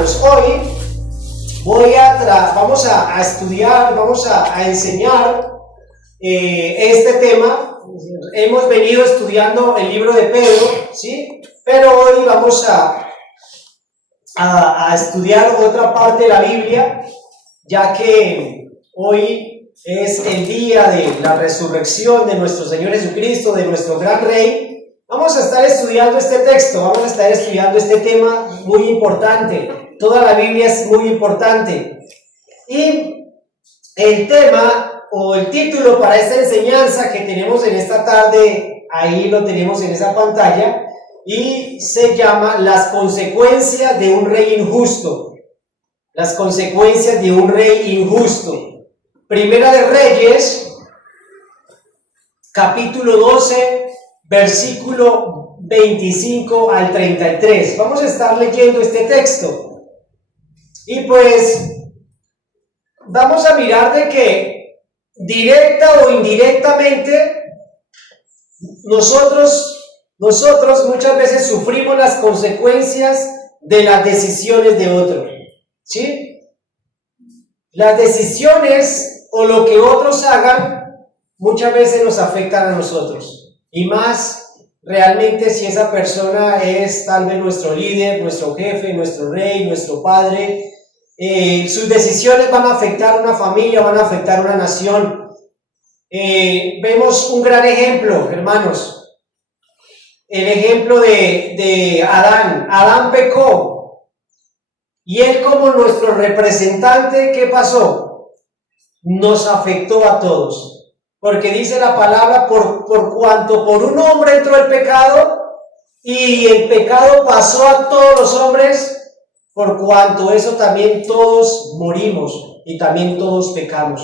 hermanos, hoy vamos a estudiar, vamos a enseñar este tema. Hemos venido estudiando el libro de Pedro, ¿sí? Pero hoy vamos a estudiar otra parte de la Biblia, ya que hoy es el día de la resurrección de nuestro Señor Jesucristo, de nuestro gran Rey. Vamos a estar estudiando este texto, vamos a estar estudiando este tema muy importante. Toda la Biblia es muy importante. Y el tema o el título para esta enseñanza que tenemos en esta tarde, ahí lo tenemos en esa pantalla, y se llama Las consecuencias de un rey injusto. Las consecuencias de un rey injusto. Primera de Reyes, capítulo 12, versículo 25 al 33. Vamos a estar leyendo este texto. Y pues vamos a mirar de que directa o indirectamente nosotros muchas veces sufrimos las consecuencias de las decisiones de otros, ¿sí? Las decisiones o lo que otros hagan muchas veces nos afectan a nosotros, y más realmente si esa persona es tal vez nuestro líder, nuestro jefe, nuestro rey, nuestro padre. Sus decisiones van a afectar a una familia, van a afectar a una nación. Vemos un gran ejemplo, hermanos. El ejemplo de Adán. Adán pecó. Y él, como nuestro representante, ¿qué pasó? Nos afectó a todos. Porque dice la palabra, por cuanto por un hombre entró el pecado, y el pecado pasó a todos los hombres, por cuanto eso también todos morimos y también todos pecamos.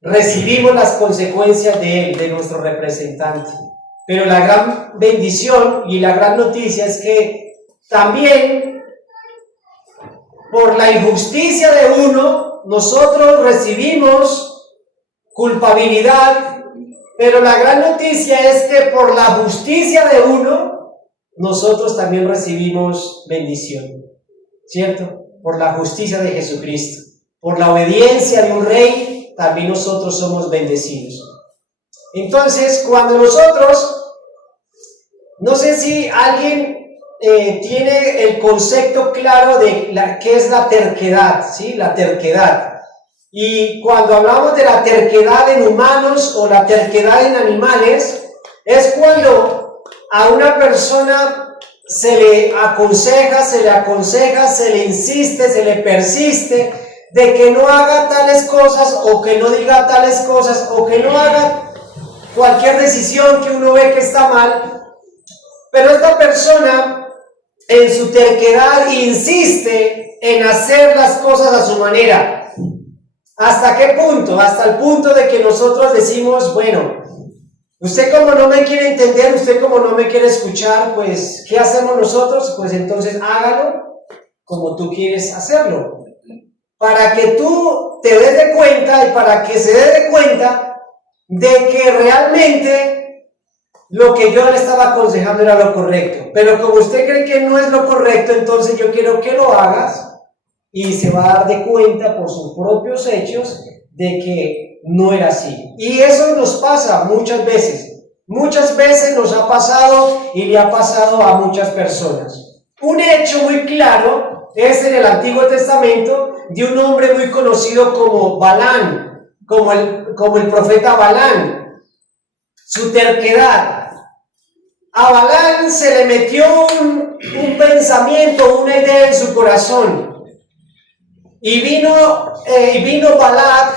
Recibimos las consecuencias de él, de nuestro representante. Pero la gran bendición y la gran noticia es que también por la injusticia de uno, nosotros recibimos culpabilidad, pero la gran noticia es que por la justicia de uno, nosotros también recibimos bendición, ¿cierto? Por la justicia de Jesucristo, por la obediencia de un rey, también nosotros somos bendecidos. Entonces, cuando nosotros, no sé si alguien tiene el concepto claro de qué es la terquedad, ¿sí? La terquedad. Y cuando hablamos de la terquedad en humanos o la terquedad en animales, es cuando a una persona se le aconseja, se le insiste, se le persiste de que no haga tales cosas o que no diga tales cosas o que no haga cualquier decisión que uno ve que está mal, pero esta persona en su terquedad insiste en hacer las cosas a su manera. ¿Hasta qué punto? Hasta el punto de que nosotros decimos, bueno, usted como no me quiere entender, usted como no me quiere escuchar, pues, ¿qué hacemos nosotros? Pues entonces hágalo como tú quieres hacerlo. Para que tú te des de cuenta y para que se dé de cuenta de que realmente lo que yo le estaba aconsejando era lo correcto. Pero como usted cree que no es lo correcto, entonces yo quiero que lo hagas. Y se va a dar de cuenta por sus propios hechos de que no era así. Y eso nos pasa muchas veces. Muchas veces nos ha pasado y le ha pasado a muchas personas. Un hecho muy claro es en el Antiguo Testamento de un hombre muy conocido como Balán, como el profeta Balán. Su terquedad. A Balán se le metió un pensamiento, una idea en su corazón. Y vino Balac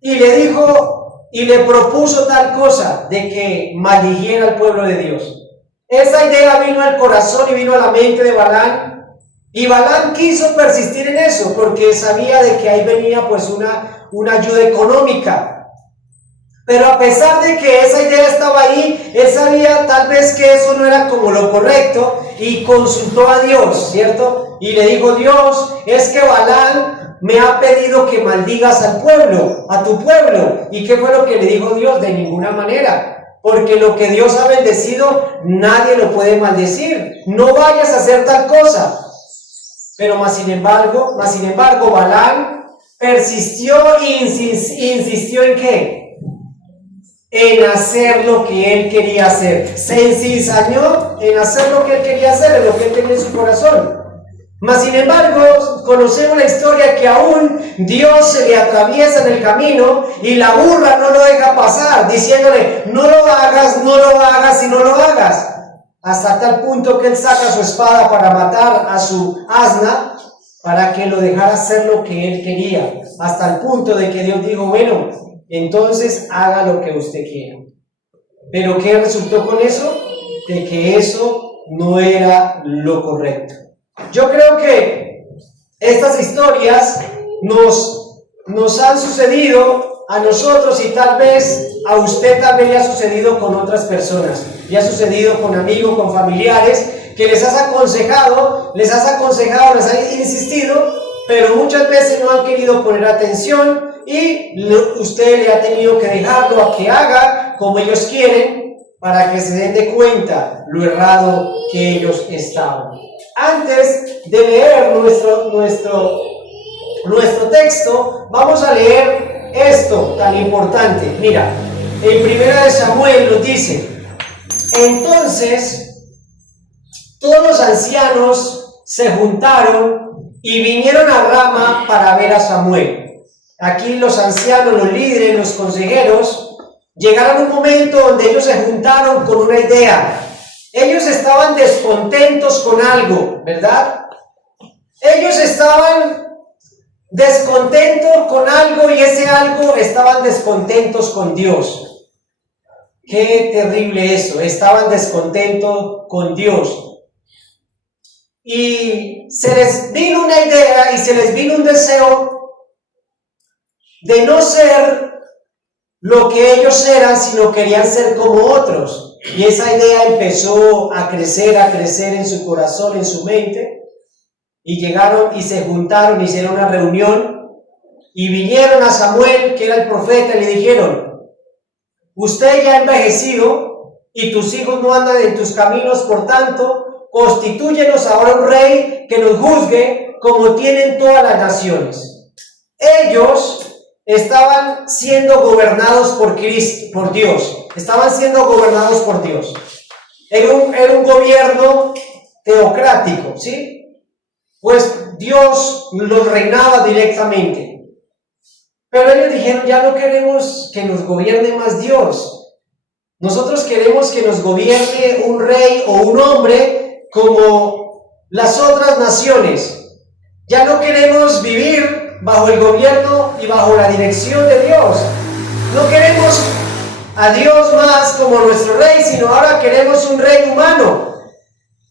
y le dijo y le propuso tal cosa de que maldijera al pueblo de Dios. Esa idea vino al corazón y vino a la mente de Balán, y Balán quiso persistir en eso porque sabía de que ahí venía pues una ayuda económica. Pero a pesar de que esa idea estaba ahí, él sabía tal vez que eso no era como lo correcto y consultó a Dios, ¿cierto? Y le dijo, Dios, es que Balán me ha pedido que maldigas al pueblo, a tu pueblo. ¿Y qué fue lo que le dijo Dios? De ninguna manera. Porque lo que Dios ha bendecido, nadie lo puede maldecir. No vayas a hacer tal cosa. Pero más sin embargo, Balaam persistió e insistió ¿en qué? En hacer lo que él quería hacer. Se ensisañó en hacer lo que él quería hacer, en lo que él tenía en su corazón. Mas sin embargo, conocemos la historia que aún Dios se le atraviesa en el camino y la burla no lo deja pasar, diciéndole, no lo hagas y no lo hagas. Hasta tal punto que él saca su espada para matar a su asna, para que lo dejara hacer lo que él quería. Hasta el punto de que Dios dijo, bueno, entonces haga lo que usted quiera. Pero ¿qué resultó con eso? De que eso no era lo correcto. Yo creo que estas historias nos han sucedido a nosotros y tal vez a usted también le ha sucedido con otras personas. Le ha sucedido con amigos, con familiares, que les has aconsejado, les has insistido, pero muchas veces no han querido poner atención y usted le ha tenido que dejarlo a que haga como ellos quieren para que se den de cuenta lo errado que ellos estaban. Antes de leer nuestro texto, vamos a leer esto tan importante. Mira, en 1 Samuel nos dice, entonces todos los ancianos se juntaron y vinieron a Rama para ver a Samuel. Aquí los ancianos, los líderes, los consejeros, llegaron a un momento donde ellos se juntaron con una idea. Ellos estaban descontentos con algo, ¿verdad? Ellos estaban descontentos con algo y ese algo estaban descontentos con Dios. Qué terrible eso, estaban descontentos con Dios. Y se les vino una idea y se les vino un deseo de no ser lo que ellos eran, sino querían ser como otros. Y esa idea empezó a crecer en su corazón, en su mente. Y llegaron y se juntaron, hicieron una reunión y vinieron a Samuel, que era el profeta, y le dijeron, usted ya ha envejecido y tus hijos no andan en tus caminos, por tanto, constitúyenos ahora un rey que nos juzgue como tienen todas las naciones. Ellos estaban siendo gobernados por Dios. Estaban siendo gobernados por Dios. Era un gobierno teocrático, ¿sí? Pues Dios los reinaba directamente. Pero ellos dijeron, ya no queremos que nos gobierne más Dios. Nosotros queremos que nos gobierne un rey o un hombre como las otras naciones. Ya no queremos vivir bajo el gobierno y bajo la dirección de Dios. No queremos a Dios más como nuestro rey, sino ahora queremos un rey humano.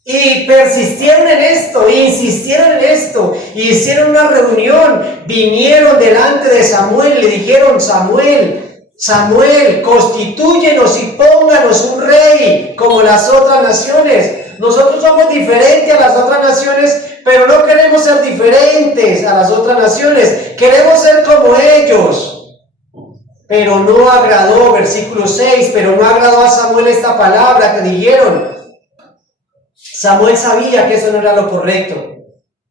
Y persistieron en esto, e insistieron en esto, y hicieron una reunión, vinieron delante de Samuel y le dijeron, Samuel, constitúyenos y pónganos un rey como las otras naciones. Nosotros somos diferentes a las otras naciones, pero no queremos ser diferentes a las otras naciones, queremos ser como ellos. Pero no agradó, versículo 6, pero no agradó a Samuel esta palabra que dijeron. Samuel sabía que eso no era lo correcto.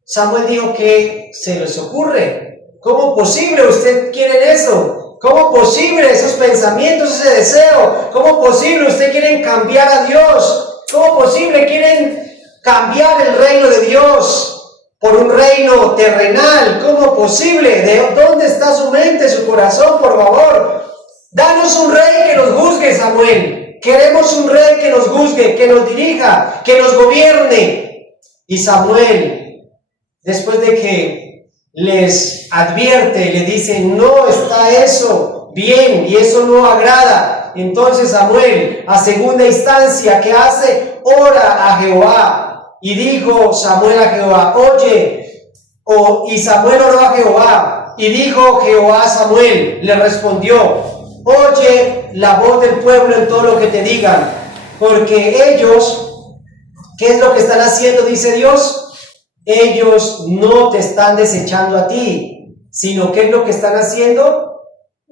Samuel dijo, ¿qué se les ocurre? ¿Cómo posible usted quiere eso? ¿Cómo posible esos pensamientos, ese deseo? ¿Cómo posible usted quieren cambiar a Dios? ¿Cómo posible quieren cambiar el reino de Dios por un reino terrenal? ¿Cómo posible? ¿De dónde está su mente, su corazón? Por favor, danos un rey que nos juzgue, Samuel. Queremos un rey que nos juzgue, que nos dirija, que nos gobierne. Y Samuel, después de que les advierte, le dice, no está eso bien y eso no agrada. Entonces Samuel, a segunda instancia, ¿qué hace? Ora a Jehová. Y dijo Samuel a Jehová, y Samuel oró a Jehová. Y dijo Jehová a Samuel, le respondió, oye la voz del pueblo en todo lo que te digan, porque ellos, ¿qué es lo que están haciendo? Dice Dios, ellos no te están desechando a ti, sino ¿qué es lo que están haciendo?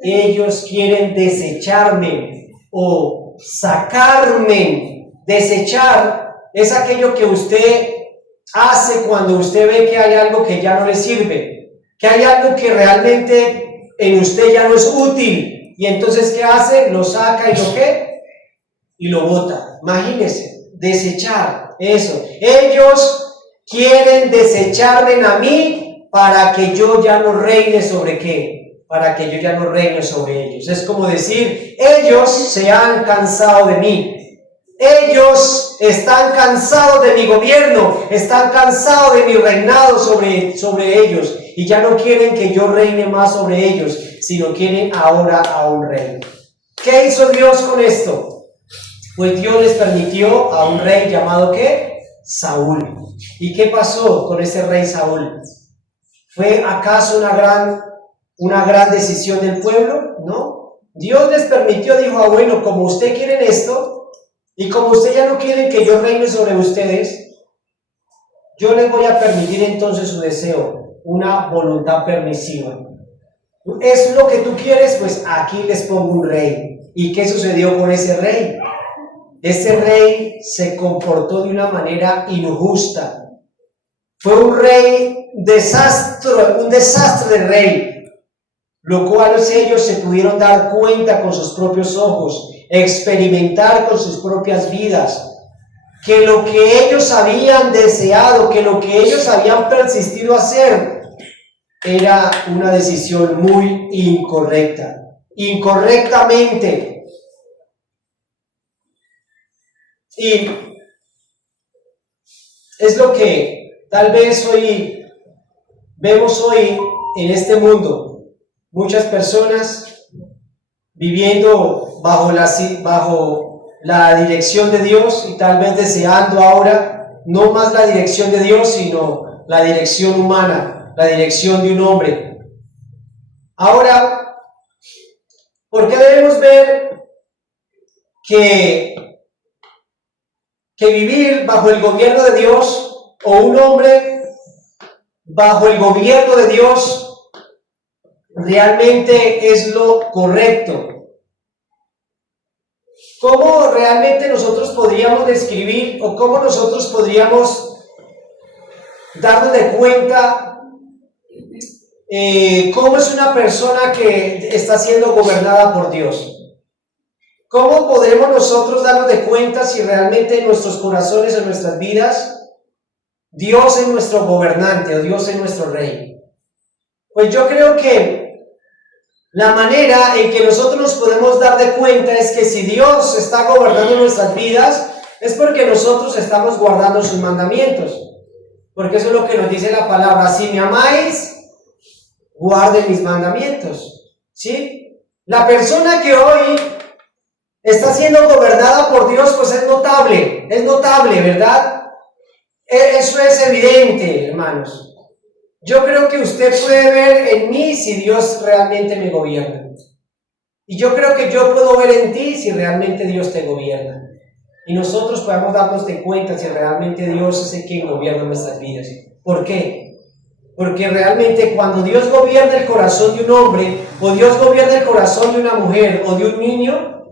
Ellos quieren desecharme o sacarme. Desechar es aquello que usted hace cuando usted ve que hay algo que ya no le sirve, que hay algo que realmente en usted ya no es útil? Y entonces, ¿qué hace? Lo saca y lo ¿qué? Y lo bota. Imagínense, desechar eso. Ellos quieren desecharme a mí para que yo ya no reine sobre ¿qué? Para que yo ya no reine sobre ellos. Es como decir, ellos se han cansado de mí. Ellos están cansados de mi gobierno, están cansados de mi reinado sobre ellos, y ya no quieren que yo reine más sobre ellos, sino quieren ahora a un rey. ¿Qué hizo Dios con esto? Pues Dios les permitió a un rey llamado ¿qué? Saúl. ¿Y qué pasó con ese rey Saúl? ¿Fue acaso una gran decisión del pueblo? No. Dios les permitió, dijo, bueno, como ustedes quieren esto, y como ustedes ya no quieren que yo reine sobre ustedes, yo les voy a permitir entonces su deseo, una voluntad permisiva. ¿Es lo que tú quieres? Pues aquí les pongo un rey. ¿Y qué sucedió con ese rey? Ese rey se comportó de una manera injusta. Fue un rey un desastre de rey, lo cual ellos se pudieron dar cuenta con sus propios ojos, experimentar con sus propias vidas, que lo que ellos habían deseado, que lo que ellos habían persistido a hacer, era una decisión muy incorrecta, incorrectamente. Y es lo que tal vez vemos hoy en este mundo. Muchas personas viviendo bajo la dirección de Dios y tal vez deseando ahora no más la dirección de Dios, sino la dirección humana, la dirección de un hombre. Ahora, ¿por qué debemos ver que vivir bajo el gobierno de Dios, o un hombre bajo el gobierno de Dios, realmente es lo correcto? ¿Cómo realmente nosotros podríamos describir, o cómo nosotros podríamos darnos de cuenta cómo es una persona que está siendo gobernada por Dios? ¿Cómo podremos nosotros darnos de cuenta si realmente en nuestros corazones, en nuestras vidas, Dios es nuestro gobernante o Dios es nuestro rey? Pues yo creo que la manera en que nosotros nos podemos dar de cuenta es que si Dios está gobernando nuestras vidas, es porque nosotros estamos guardando sus mandamientos. Porque eso es lo que nos dice la palabra: si me amáis, guarden mis mandamientos. ¿Sí? La persona que hoy está siendo gobernada por Dios, pues es notable, ¿verdad? Eso es evidente, hermanos. Yo creo que usted puede ver en mí si Dios realmente me gobierna. Y yo creo que yo puedo ver en ti si realmente Dios te gobierna. Y nosotros podemos darnos de cuenta si realmente Dios es el que gobierna nuestras vidas. ¿Por qué? Porque realmente cuando Dios gobierna el corazón de un hombre, o Dios gobierna el corazón de una mujer o de un niño,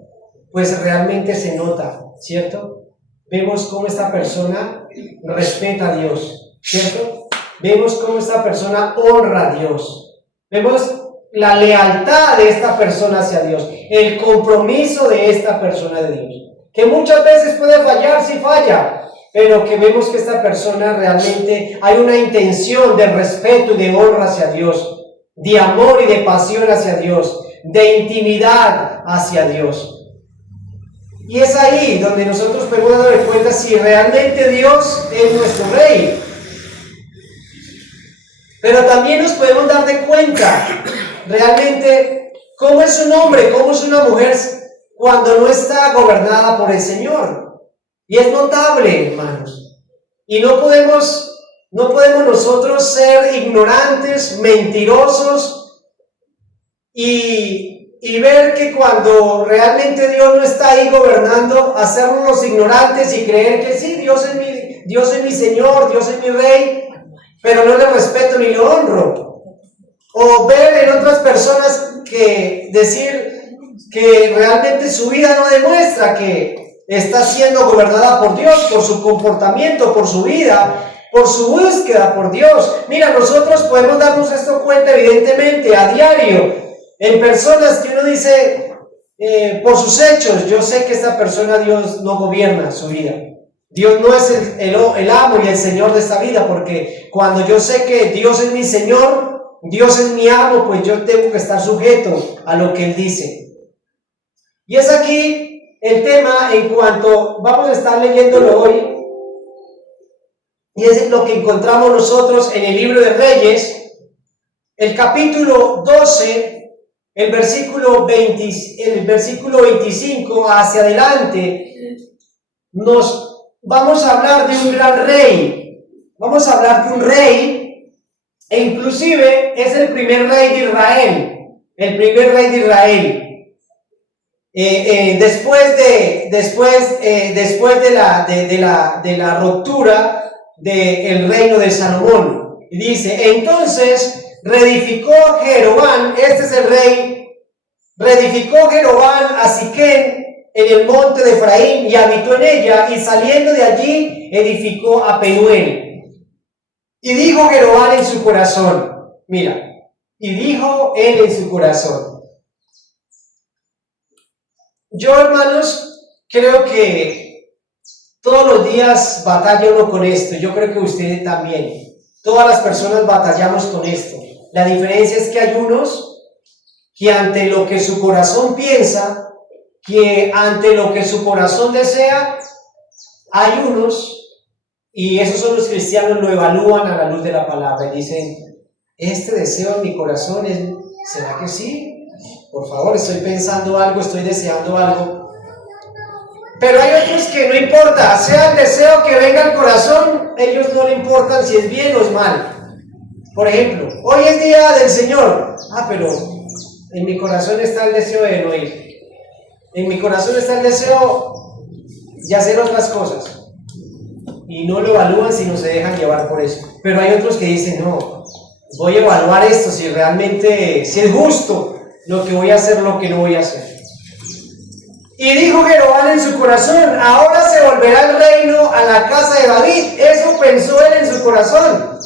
pues realmente se nota, ¿cierto? Vemos cómo esta persona respeta a Dios, ¿cierto? Vemos cómo esta persona honra a Dios. Vemos la lealtad de esta persona hacia Dios, el compromiso de esta persona de Dios, que muchas veces puede fallar, sí falla, pero que vemos que esta persona realmente hay una intención de respeto y de honra hacia Dios, de amor y de pasión hacia Dios, de intimidad hacia Dios. Y es ahí donde nosotros podemos dar cuenta si realmente Dios es nuestro rey. Pero también nos podemos dar de cuenta realmente cómo es un hombre, cómo es una mujer cuando no está gobernada por el Señor. Y es notable, hermanos. Y no podemos nosotros ser ignorantes, mentirosos y ver que cuando realmente Dios no está ahí gobernando, hacernos los ignorantes y creer que sí, Dios es mi Señor, Dios es mi Rey, pero no le respeto ni lo honro. O ver en otras personas que decir que realmente su vida no demuestra que está siendo gobernada por Dios, por su comportamiento, por su vida, por su búsqueda por Dios. Mira, nosotros podemos darnos esto cuenta evidentemente a diario, en personas que uno dice por sus hechos, yo sé que esta persona Dios no gobierna su vida. Dios no es el amo y el Señor de esta vida, porque cuando yo sé que Dios es mi Señor, Dios es mi amo, pues yo tengo que estar sujeto a lo que Él dice. Y es aquí el tema en cuanto vamos a estar leyéndolo hoy, y es lo que encontramos nosotros en el libro de Reyes, el capítulo 12, el versículo 25 hacia adelante. Nos vamos a hablar de un gran rey. Vamos a hablar de un rey, e inclusive es el primer rey de Israel. El primer rey de Israel. Después de la ruptura del reino de Salomón. Y dice, entonces reedificó Jeroboam, este es el rey, reedificó Jeroboam a Siquem en el monte de Efraín y habitó en ella, y saliendo de allí edificó a Penuel. Y dijo Jeroboam en su corazón, mira, y dijo él en su corazón. Yo, hermanos, creo que todos los días batalla uno con esto. Yo creo que ustedes también. Todas las personas batallamos con esto. La diferencia es que hay unos que ante lo que su corazón piensa, que ante lo que su corazón desea, hay unos, y esos son los cristianos, lo evalúan a la luz de la palabra y dicen, este deseo en mi corazón, ¿será que sí? Por favor, estoy pensando algo, estoy deseando algo. Pero hay otros que no importa, sea el deseo que venga al corazón, ellos no le importan si es bien o es mal. Por ejemplo, hoy es día del Señor. Pero en mi corazón está el deseo de no ir. En mi corazón está el deseo de hacer otras cosas. Y no lo evalúan sino se dejan llevar por eso. Pero hay otros que dicen, no, voy a evaluar esto, si realmente, si es justo lo que voy a hacer, lo que no voy a hacer. Y dijo Jeroboam en su corazón, ahora se volverá el reino a la casa de David. Eso pensó él en su corazón.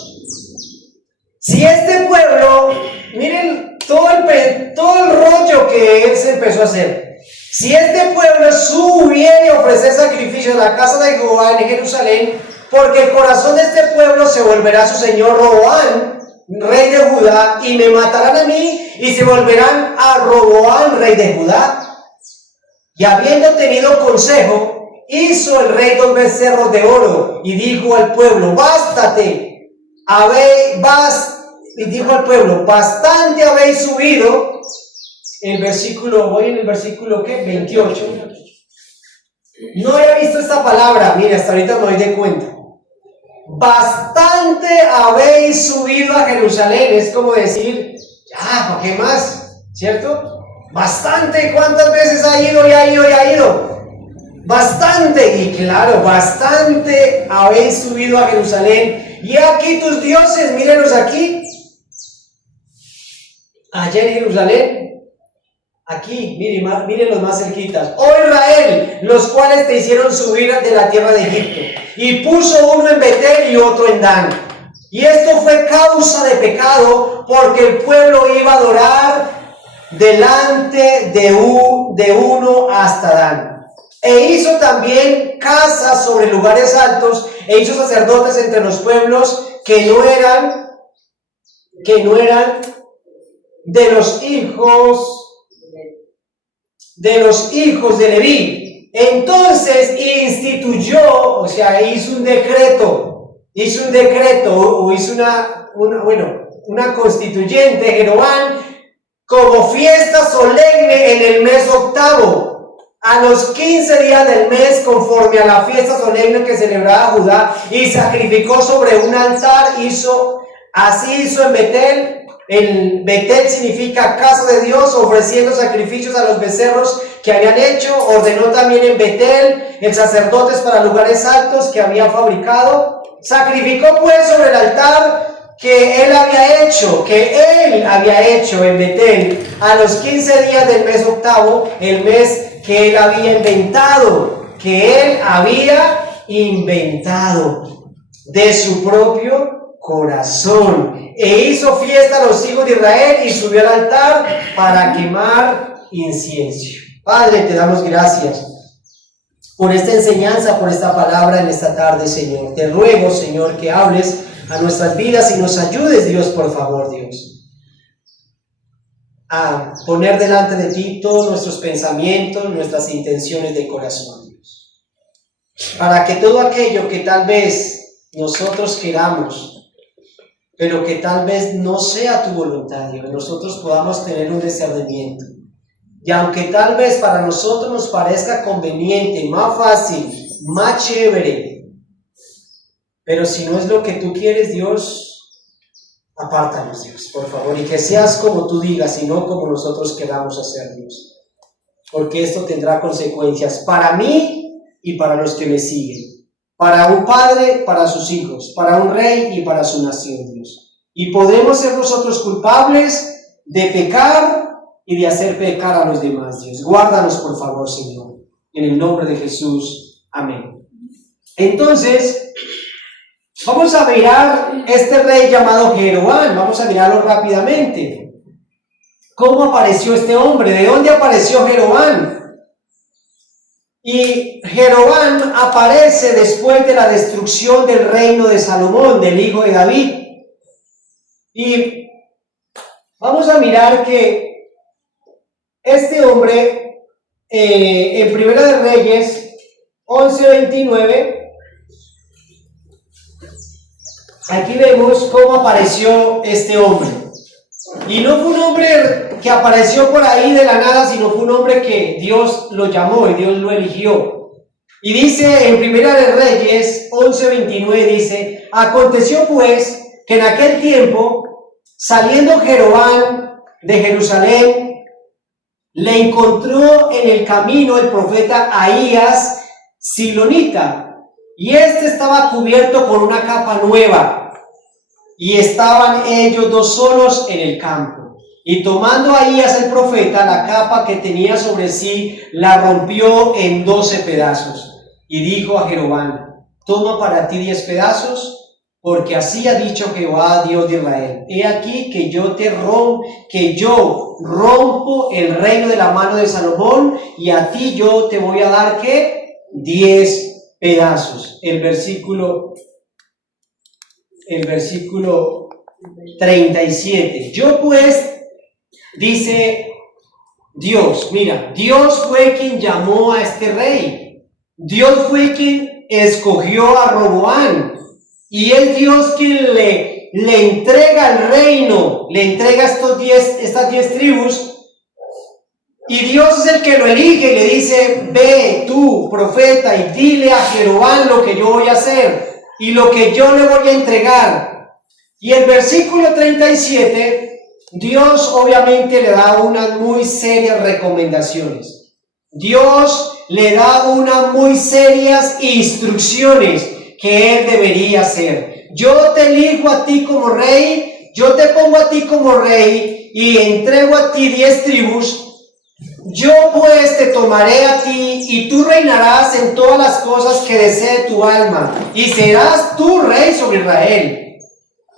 Si este pueblo, miren todo el rollo que él se empezó a hacer. Si este pueblo subiera y ofrecer sacrificios a la casa de Jehová en Jerusalén, porque el corazón de este pueblo se volverá a su señor Roboam, rey de Judá, y me matarán a mí, y se volverán a Roboam, rey de Judá. Y habiendo tenido consejo, hizo el rey 2 becerros de oro, y dijo al pueblo, bástate, y dijo al pueblo, bastante habéis subido. Voy en el versículo ¿qué? 28. No había visto esta palabra, mire, hasta ahorita me doy de cuenta. Bastante habéis subido a Jerusalén, es como decir, ya, ¿para qué más? ¿Cierto? Bastante, ¿cuántas veces ha ido y ha ido y ha ido? Bastante, y claro, bastante habéis subido a Jerusalén. Y aquí tus dioses, mírenlos aquí. Allá en Jerusalén. Aquí, miren los más cerquitas. Oh Israel, los cuales te hicieron subir de la tierra de Egipto. Y puso uno en Betel y otro en Dan. Y esto fue causa de pecado, porque el pueblo iba a adorar delante de uno hasta Dan. E hizo también casas sobre lugares altos, e hizo sacerdotes entre los pueblos que no eran de los hijos de Leví. Entonces instituyó, o sea, hizo un decreto, o hizo una constituyente, Jeroboam, como fiesta solemne en el mes octavo, a los 15 días del mes, conforme a la fiesta solemne que celebraba Judá, y sacrificó sobre un altar. Así hizo en Betel. El Betel significa casa de Dios, ofreciendo sacrificios a los becerros que habían hecho. Ordenó también en Betel el sacerdotes para lugares altos que había fabricado. Sacrificó pues sobre el altar que él había hecho en Betel a los 15 días del mes octavo, el mes que él había inventado, de su propio corazón, e hizo fiesta a los hijos de Israel y subió al altar para quemar incienso. Padre, te damos gracias por esta enseñanza, por esta palabra en esta tarde, Señor. Te ruego, Señor, que hables a nuestras vidas y nos ayudes, Dios, por favor, Dios, a poner delante de ti todos nuestros pensamientos, nuestras intenciones de corazón, Dios, para que todo aquello que tal vez nosotros queramos, pero que tal vez no sea tu voluntad, Dios, nosotros podamos tener un discernimiento. Y aunque tal vez para nosotros nos parezca conveniente, más fácil, más chévere, pero si no es lo que tú quieres, Dios, apártanos, Dios, por favor, y que seas como tú digas y no como nosotros queramos hacer, Dios, porque esto tendrá consecuencias para mí y para los que me siguen, para un padre, para sus hijos, para un rey y para su nación, Dios. Y podemos ser nosotros culpables de pecar y de hacer pecar a los demás, Dios. Guárdanos, por favor, Señor, en el nombre de Jesús. Amén. Entonces, vamos a mirar este rey llamado Jeroboam. Vamos a mirarlo rápidamente. ¿Cómo apareció este hombre? ¿De dónde apareció Jeroboam? Y Jeroboam aparece después de la destrucción del reino de Salomón, del hijo de David. Y vamos a mirar que este hombre, en Primera de Reyes 11:29, aquí vemos cómo apareció este hombre. Y no fue un hombre que apareció por ahí de la nada, sino fue un hombre que Dios lo llamó y Dios lo eligió. Y dice en Primera de Reyes 11:29, dice: aconteció pues que en aquel tiempo, saliendo Jeroboam de Jerusalén, le encontró en el camino el profeta Ahías Silonita, y este estaba cubierto con una capa nueva, y estaban ellos dos solos en el campo. Y tomando Ahías el profeta la capa que tenía sobre sí, la rompió en 12 pedazos, y dijo a Jeroboam: toma para ti 10 pedazos, porque así ha dicho Jehová, Dios de Israel: he aquí que yo rompo el reino de la mano de Salomón, y a ti yo te voy a dar, ¿qué? 10 pedazos. El versículo 37. Yo pues, dice Dios, mira, Dios fue quien llamó a este rey. Dios fue quien escogió a Roboam. Y es Dios quien le entrega el reino, le entrega estas 10 tribus. Y Dios es el que lo elige y le dice: ve tú, profeta, y dile a Jeroboam lo que yo voy a hacer y lo que yo le voy a entregar. Y el versículo 37, Dios obviamente le da unas muy serias recomendaciones. Dios le da unas muy serias instrucciones que él debería hacer. Yo te elijo a ti como rey, yo te pongo a ti como rey y entrego a ti 10 tribus. Yo pues te tomaré a ti y tú reinarás en todas las cosas que desee tu alma, y serás tú rey sobre Israel.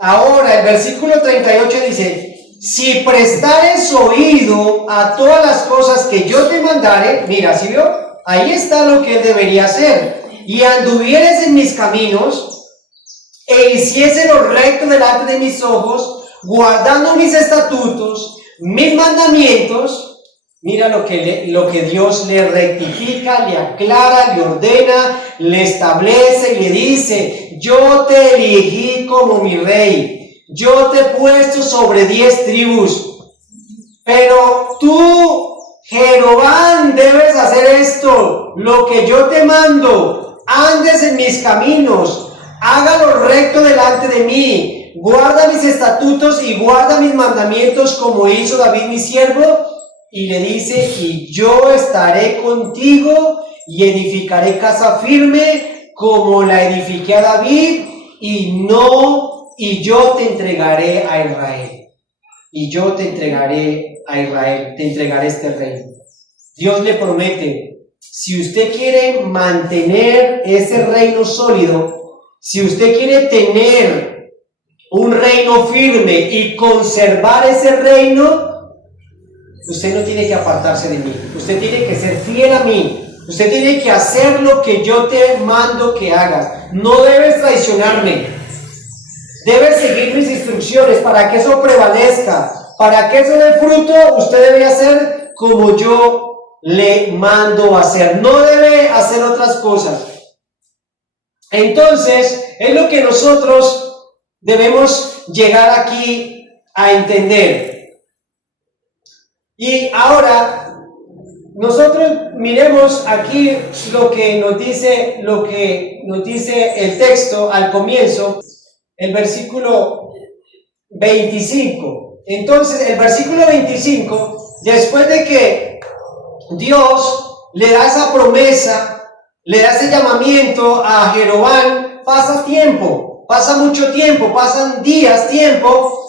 Ahora el versículo 38 dice: si prestares oído a todas las cosas que yo te mandare, mira, ¿sí vio? Ahí está lo que él debería hacer. Y anduvieres en mis caminos, e hiciese lo recto delante de mis ojos, guardando mis estatutos, mis mandamientos. Mira lo que Dios le rectifica, le aclara, le ordena, le establece y le dice: yo te elegí como mi rey, yo te he puesto sobre 10 tribus, pero tú, Jeroboam, debes hacer esto, lo que yo te mando. Andes en mis caminos, haga lo recto delante de mí, guarda mis estatutos y guarda mis mandamientos, como hizo David mi siervo. Y le dice: y yo estaré contigo y edificaré casa firme como la edifiqué a David, y yo te entregaré a Israel. Y yo te entregaré a Israel, te entregaré este reino. Dios le promete: si usted quiere mantener ese reino sólido, Si usted quiere tener un reino firme y conservar ese reino, usted no tiene que apartarse de mí. Usted tiene que ser fiel a mí. Usted tiene que hacer lo que yo te mando que hagas. No debes traicionarme. Debes seguir mis instrucciones para que eso prevalezca. Para que eso dé fruto, usted debe hacer como yo le mando hacer. No debe hacer otras cosas. Entonces, es lo que nosotros debemos llegar aquí a entender. Y ahora, nosotros miremos aquí lo que nos dice el texto al comienzo, el versículo 25. Entonces, el versículo 25, después de que Dios le da esa promesa, le da ese llamamiento a Jeroboam, pasa tiempo, pasa mucho tiempo, pasan días, tiempo,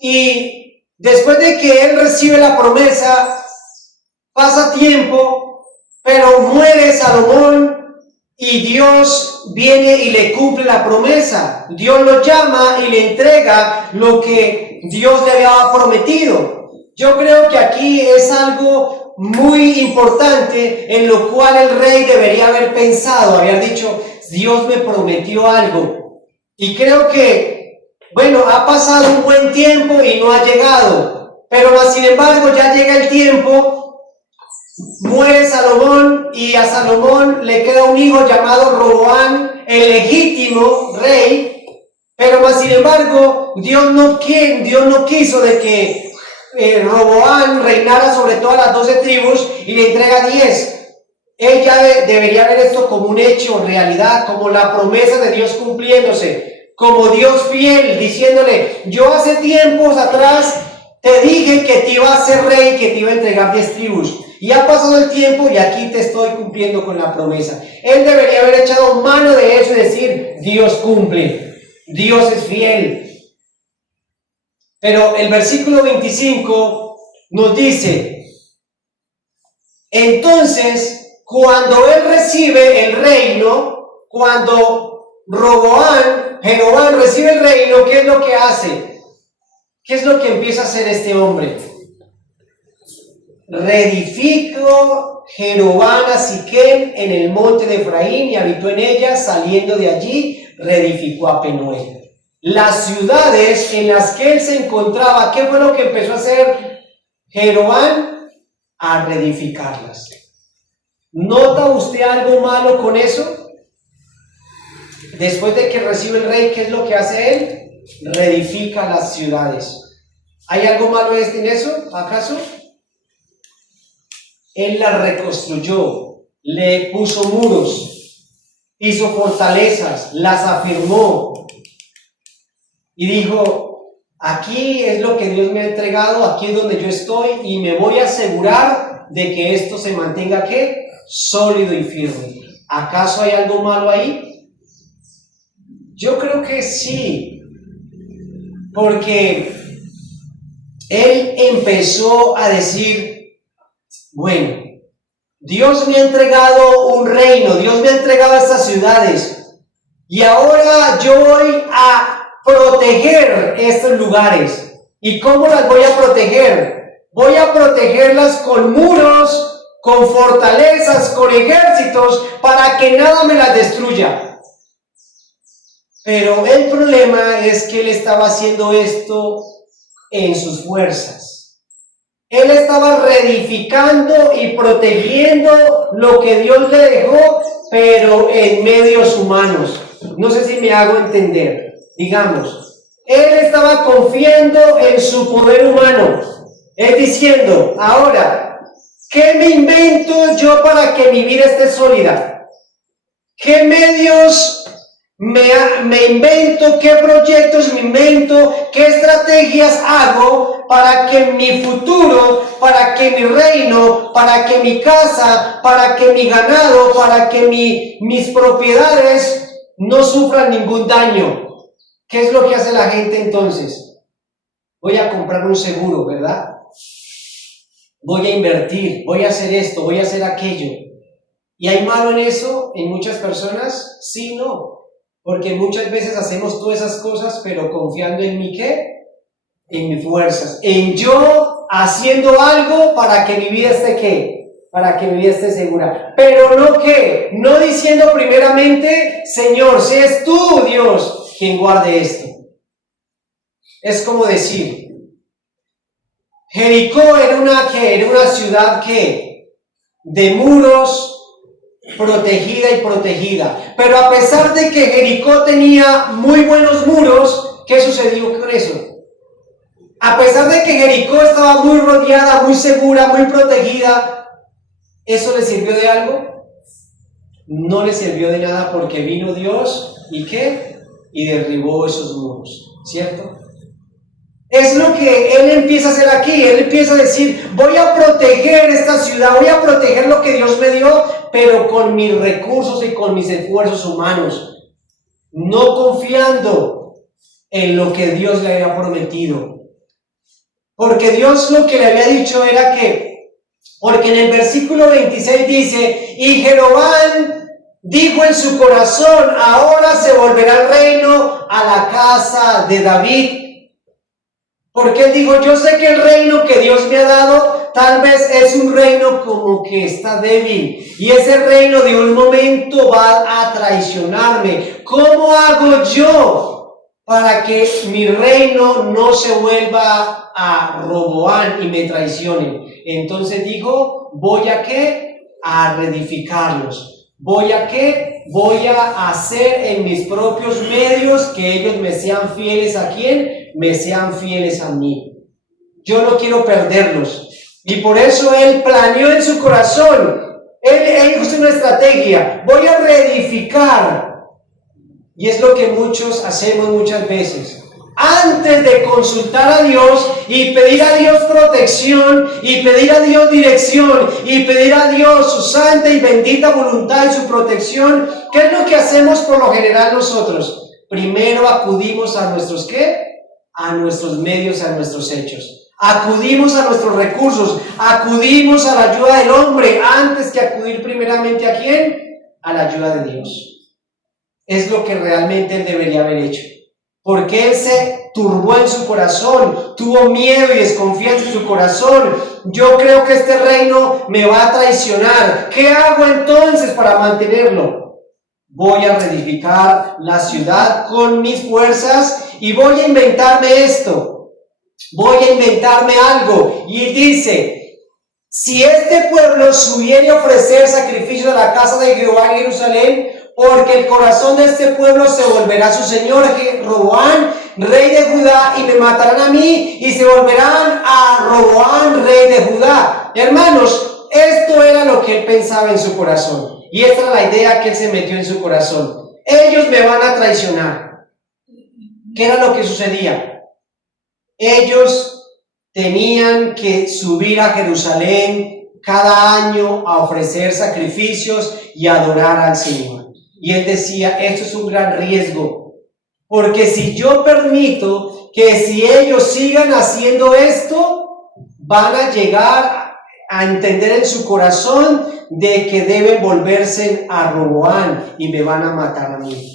y después de que él recibe la promesa, pasa tiempo, pero muere Salomón y Dios viene y le cumple la promesa. Dios lo llama y le entrega lo que Dios le había prometido. Yo creo que aquí es algo muy importante en lo cual el rey debería haber pensado, haber dicho, Dios me prometió algo. Y creo que, bueno, ha pasado un buen tiempo y no ha llegado, pero más sin embargo ya llega el tiempo, muere Salomón y a Salomón le queda un hijo llamado Roboam, el legítimo rey, pero más sin embargo Dios no quiso de que Roboam reinara sobre todas las 12 tribus y le entrega 10. Él ya debería ver esto como un hecho, realidad, como la promesa de Dios cumpliéndose, como Dios fiel, diciéndole, yo hace tiempos atrás te dije que te iba a ser rey, que te iba a entregar 10 tribus, y ha pasado el tiempo y aquí te estoy cumpliendo con la promesa. Él debería haber echado mano de eso y decir, Dios cumple, Dios es fiel. Pero el versículo 25 nos dice, entonces, cuando él recibe el reino, cuando Jeroboam recibe el reino, ¿qué es lo que hace? ¿Qué es lo que empieza a hacer este hombre? Reedificó Jeroboam a Siquem en el monte de Efraín y habitó en ella, saliendo de allí, reedificó a Penuel. Las ciudades en las que él se encontraba, ¿qué fue lo que empezó a hacer Jeroboam? A reedificarlas. ¿Nota usted algo malo con eso? Después de que recibe el rey, ¿qué es lo que hace él? Reedifica las ciudades. ¿Hay algo malo en eso, acaso? Él las reconstruyó, le puso muros, hizo fortalezas, las afirmó y dijo, aquí es lo que Dios me ha entregado, aquí es donde yo estoy y me voy a asegurar de que esto se mantenga, ¿qué? Sólido y firme. ¿Acaso hay algo malo ahí? Yo creo que sí, porque él empezó a decir, bueno, Dios me ha entregado un reino, Dios me ha entregado estas ciudades y ahora yo voy a proteger estos lugares. ¿Y cómo las voy a proteger? Voy a protegerlas con muros, con fortalezas, con ejércitos, para que nada me las destruya. Pero el problema es que él estaba haciendo esto en sus fuerzas. Él estaba reedificando y protegiendo lo que Dios le dejó, pero en medios humanos. No sé si me hago entender. Digamos, él estaba confiando en su poder humano. Es diciendo, ahora, ¿qué me invento yo para que mi vida esté sólida? ¿Qué medios me invento? ¿Qué proyectos me invento? ¿Qué estrategias hago para que mi futuro, para que mi reino, para que mi casa, para que mi ganado, para que mis propiedades no sufran ningún daño? ¿Qué es lo que hace la gente entonces? Voy a comprar un seguro, ¿verdad? Voy a invertir, voy a hacer esto, voy a hacer aquello. ¿Y hay malo en eso en muchas personas? Sí, no. Porque muchas veces hacemos todas esas cosas, pero confiando en mi ¿qué? En mis fuerzas. En yo haciendo algo para que mi vida esté ¿qué? Para que mi vida esté segura. Pero no ¿qué? No diciendo primeramente, Señor, seas tú, Dios, quien guarde esto. Es como decir, Jericó era una ciudad que de muros, protegida y protegida. Pero a pesar de que Jericó tenía muy buenos muros, ¿qué sucedió con eso? A pesar de que Jericó estaba muy rodeada, muy segura, muy protegida, ¿eso le sirvió de algo? No le sirvió de nada, porque vino Dios y ¿qué? Y derribó esos muros, ¿cierto? Es lo que Él empieza a hacer aquí. Él empieza a decir, voy a proteger esta ciudad, voy a proteger lo que Dios me dio, pero con mis recursos y con mis esfuerzos humanos, no confiando en lo que Dios le había prometido. Porque Dios lo que le había dicho era que, porque en el versículo 26 dice, y Jeroboam dijo en su corazón, ahora se volverá el reino a la casa de David. Porque él dijo, yo sé que el reino que Dios me ha dado tal vez es un reino como que está débil, y ese reino de un momento va a traicionarme. ¿Cómo hago yo para que mi reino no se vuelva a Roboán y me traicione? Entonces dijo, ¿voy a qué? A reedificarlos. ¿Voy a qué? Voy a hacer en mis propios medios que ellos me sean fieles. ¿A quién? Me sean fieles a mí. Yo no quiero perderlos. Y por eso él planeó en su corazón. Él hizo una estrategia. Voy a reedificar. Y es lo que muchos hacemos muchas veces. Antes de consultar a Dios y pedir a Dios protección y pedir a Dios dirección y pedir a Dios su santa y bendita voluntad y su protección, ¿qué es lo que hacemos por lo general nosotros? Primero acudimos a nuestros ¿qué? A nuestros medios, a nuestros hechos. Acudimos a nuestros recursos, acudimos a la ayuda del hombre antes que acudir primeramente ¿a quién? A la ayuda de Dios. Es lo que realmente él debería haber hecho. Porque él se turbó en su corazón, tuvo miedo y desconfianza en su corazón. Yo creo que este reino me va a traicionar. ¿Qué hago entonces para mantenerlo? Voy a reedificar la ciudad con mis fuerzas y voy a inventarme esto. Voy a inventarme algo. Y dice, si este pueblo subiere a ofrecer sacrificios a la casa de Jehová en Jerusalén, porque el corazón de este pueblo se volverá a su señor Roboán, rey de Judá, y me matarán a mí, y se volverán a Roboán, rey de Judá. Hermanos, esto era lo que él pensaba en su corazón, y esta era la idea que él se metió en su corazón. Ellos me van a traicionar. ¿Qué era lo que sucedía? Ellos tenían que subir a Jerusalén cada año a ofrecer sacrificios y adorar al Señor. Y él decía, esto es un gran riesgo, porque si yo permito que si ellos sigan haciendo esto, van a llegar a entender en su corazón de que deben volverse a Roboán y me van a matar a mí.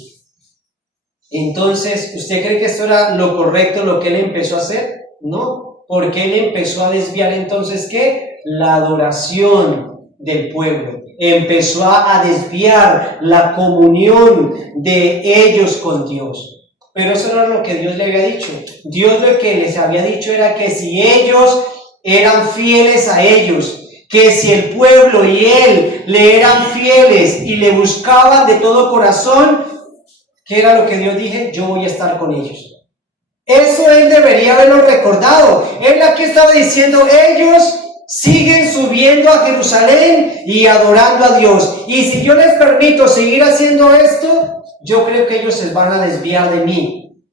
Entonces, ¿usted cree que esto era lo correcto, lo que él empezó a hacer? No, porque él empezó a desviar entonces ¿qué? La adoración del pueblo. Empezó a desviar la comunión de ellos con Dios. Pero eso no era lo que Dios le había dicho. Dios lo que les había dicho era que si ellos eran fieles a ellos, que si el pueblo y él le eran fieles y le buscaban de todo corazón, ¿qué era lo que Dios dije? Yo voy a estar con ellos. Eso él debería haberlo recordado. Él aquí estaba diciendo, ellos siguen subiendo a Jerusalén y adorando a Dios. Y si yo les permito seguir haciendo esto, yo creo que ellos se van a desviar de mí.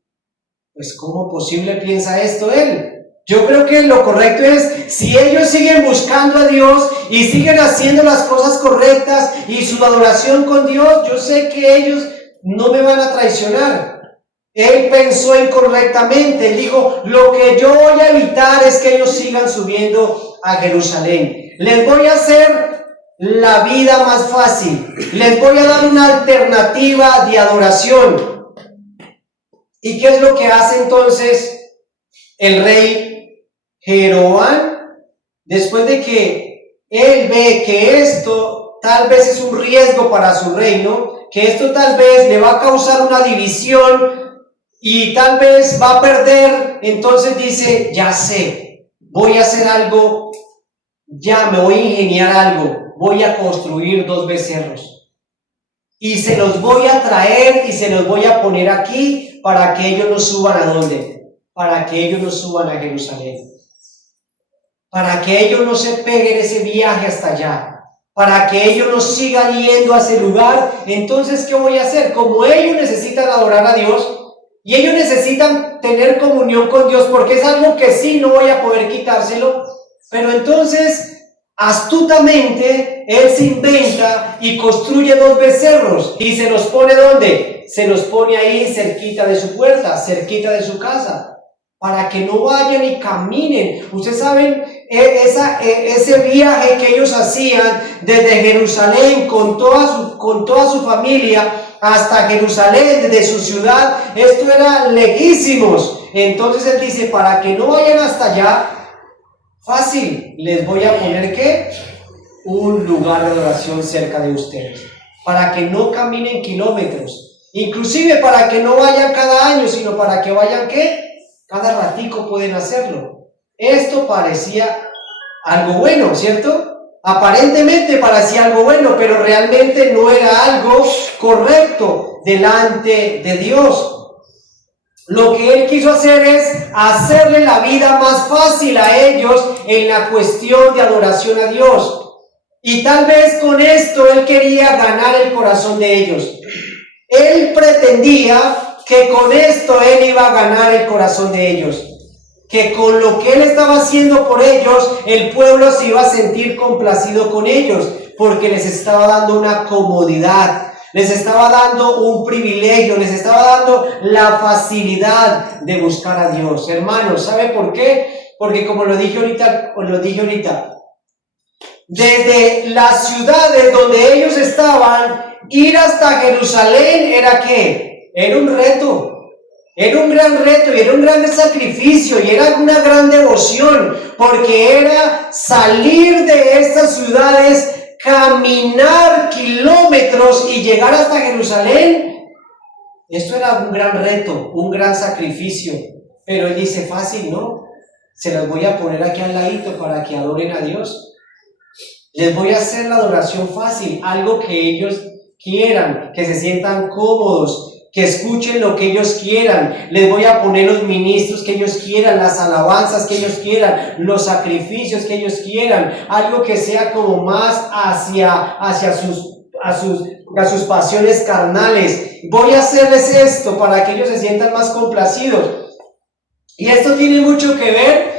Pues ¿cómo posible piensa esto él? Yo creo que lo correcto es, si ellos siguen buscando a Dios y siguen haciendo las cosas correctas y su adoración con Dios, yo sé que ellos no me van a traicionar. Él pensó incorrectamente. Él dijo, lo que yo voy a evitar es que ellos sigan subiendo a Jerusalén. Les voy a hacer la vida más fácil. Les voy a dar una alternativa de adoración. ¿Y qué es lo que hace entonces el rey Jeroboam? Después de que él ve que esto tal vez es un riesgo para su reino, que esto tal vez le va a causar una división y tal vez va a perder, entonces dice, ya sé, voy a hacer algo, ya me voy a ingeniar algo, voy a construir 2 becerros y se los voy a traer y se los voy a poner aquí para que ellos no suban ¿a dónde? Para que ellos no suban a Jerusalén, para que ellos no se peguen ese viaje hasta allá, para que ellos no sigan yendo a ese lugar. Entonces, ¿qué voy a hacer? Como ellos necesitan adorar a Dios y ellos necesitan tener comunión con Dios, porque es algo que sí no voy a poder quitárselo, pero entonces astutamente él se inventa y construye 2 becerros y se los pone ¿dónde? Se los pone ahí cerquita de su puerta, cerquita de su casa, para que no vayan y caminen. Ustedes saben, ese viaje que ellos hacían desde Jerusalén con toda su familia hasta Jerusalén, desde su ciudad, esto era lejísimos. Entonces él dice, para que no vayan hasta allá, fácil, les voy a poner ¿qué? Un lugar de adoración cerca de ustedes, para que no caminen kilómetros, inclusive para que no vayan cada año, sino para que vayan ¿qué? Cada ratico pueden hacerlo. Esto parecía algo bueno, ¿cierto? Aparentemente parecía algo bueno, pero realmente no era algo correcto delante de Dios. Lo que él quiso hacer es hacerle la vida más fácil a ellos en la cuestión de adoración a Dios. Y tal vez con esto él quería ganar el corazón de ellos. Él pretendía que con esto él iba a ganar el corazón de ellos. Que con lo que él estaba haciendo por ellos, el pueblo se iba a sentir complacido con ellos, porque les estaba dando una comodidad, les estaba dando un privilegio, les estaba dando la facilidad de buscar a Dios. Hermanos, ¿sabe por qué? Porque como lo dije ahorita, desde las ciudades donde ellos estaban, ir hasta Jerusalén era ¿qué? Era un reto. Era un gran reto y era un gran sacrificio y era una gran devoción, porque era salir de estas ciudades, caminar kilómetros y llegar hasta Jerusalén. Esto era un gran reto, un gran sacrificio, pero él dice fácil, ¿no? Se las voy a poner aquí al ladito para que adoren a Dios. Les voy a hacer la adoración fácil, algo que ellos quieran, que se sientan cómodos, que escuchen lo que ellos quieran. Les voy a poner los ministros que ellos quieran, las alabanzas que ellos quieran, los sacrificios que ellos quieran, algo que sea como más hacia sus pasiones carnales. Voy a hacerles esto para que ellos se sientan más complacidos. Y esto tiene mucho que ver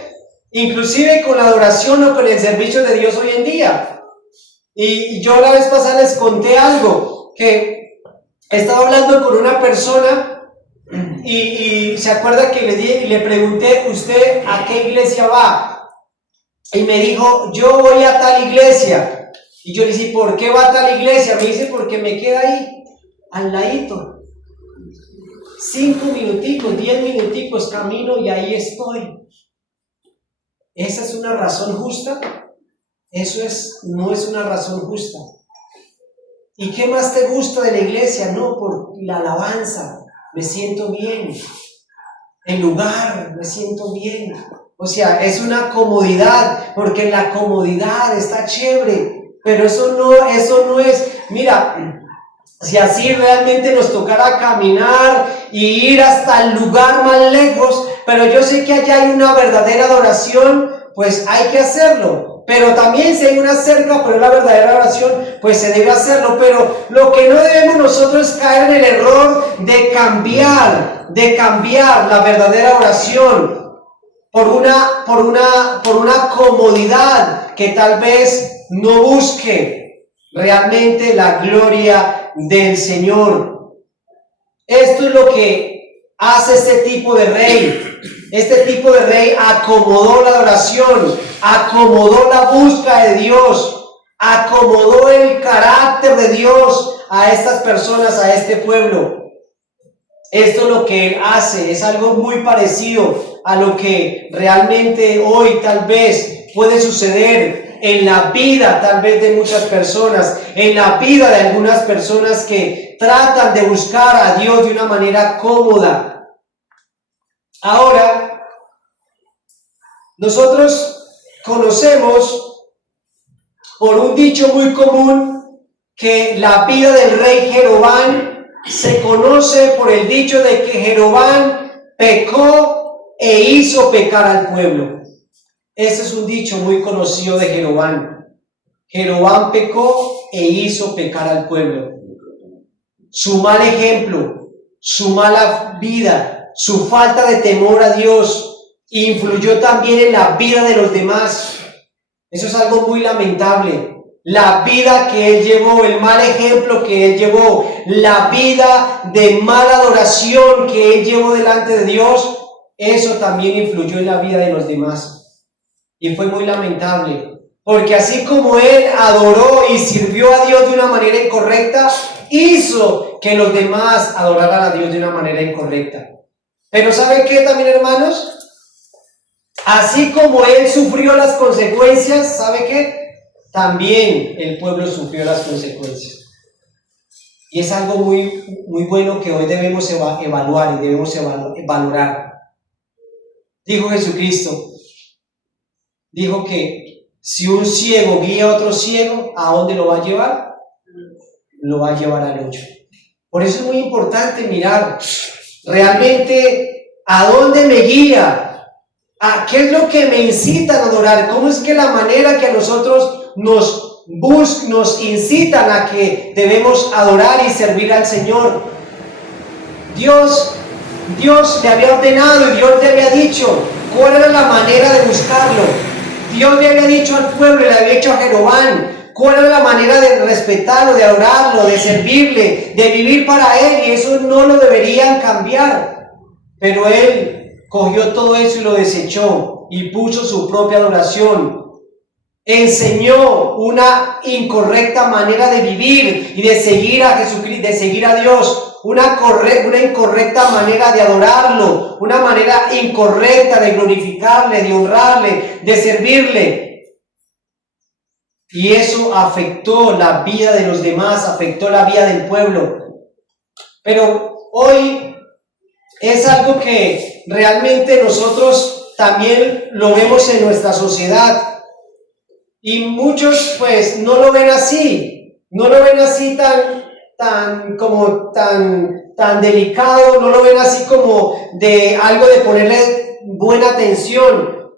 inclusive con la adoración o con el servicio de Dios hoy en día. Y yo la vez pasada les conté algo, que estaba hablando con una persona y se acuerda que le pregunté, ¿usted a qué iglesia va? Y me dijo, yo voy a tal iglesia. Y yo le dije, ¿por qué va a tal iglesia? Me dice, porque me queda ahí, al ladito. 5 minuticos, 10 minuticos camino y ahí estoy. ¿Esa es una razón justa? No es una razón justa. ¿Y qué más te gusta de la iglesia? No, por la alabanza, me siento bien. El lugar, me siento bien. O sea, es una comodidad, porque la comodidad está chévere, pero eso no es, mira, si así realmente nos tocara caminar y ir hasta el lugar más lejos, pero yo sé que allá hay una verdadera adoración, pues hay que hacerlo. Pero también si hay una cerca, pero la verdadera oración, pues se debe hacerlo. Pero lo que no debemos nosotros es caer en el error de cambiar la verdadera oración por una comodidad que tal vez no busque realmente la gloria del Señor. Esto es lo que hace este tipo de rey. Este tipo de rey acomodó la adoración, acomodó la búsqueda de Dios, acomodó el carácter de Dios a estas personas, a este pueblo. Esto lo que él hace es algo muy parecido a lo que realmente hoy tal vez puede suceder en la vida tal vez de muchas personas, en la vida de algunas personas que tratan de buscar a Dios de una manera cómoda. Ahora, nosotros conocemos por un dicho muy común que la vida del rey Jeroboam se conoce por el dicho de que Jeroboam pecó e hizo pecar al pueblo. Ese es un dicho muy conocido de Jeroboam. Jeroboam pecó e hizo pecar al pueblo. Su mal ejemplo, su mala vida, su falta de temor a Dios influyó también en la vida de los demás. Eso es algo muy lamentable. La vida que él llevó, el mal ejemplo que él llevó, la vida de mala adoración que él llevó delante de Dios, eso también influyó en la vida de los demás. Y fue muy lamentable, porque así como él adoró y sirvió a Dios de una manera incorrecta, hizo que los demás adoraran a Dios de una manera incorrecta. Pero ¿sabe qué también, hermanos? Así como él sufrió las consecuencias, ¿sabe qué? También el pueblo sufrió las consecuencias. Y es algo muy bueno que hoy debemos evaluar y debemos valorar. Dijo Jesucristo, dijo que si un ciego guía a otro ciego, ¿a dónde lo va a llevar? Lo va a llevar al hoyo. Por eso es muy importante mirar realmente a dónde me guía. ¿Qué es lo que me incita a adorar? ¿Cómo es que la manera que a nosotros nos incitan a que debemos adorar y servir al Señor? Dios le había ordenado y Dios le había dicho cuál era la manera de buscarlo. Dios le había dicho al pueblo, le había dicho a Jeroboam cuál era la manera de respetarlo, de adorarlo, de servirle, de vivir para él, y eso no lo deberían cambiar. Pero él cogió todo eso y lo desechó y puso su propia adoración. Enseñó una incorrecta manera de vivir y de seguir a Jesucristo, de seguir a Dios, una incorrecta manera de adorarlo, una manera incorrecta de glorificarle, de honrarle, de servirle. Y eso afectó la vida de los demás, afectó la vida del pueblo. Pero hoy es algo que realmente nosotros también lo vemos en nuestra sociedad. Y muchos pues no lo ven así, no lo ven así tan delicado, no lo ven así como de algo de ponerle buena atención.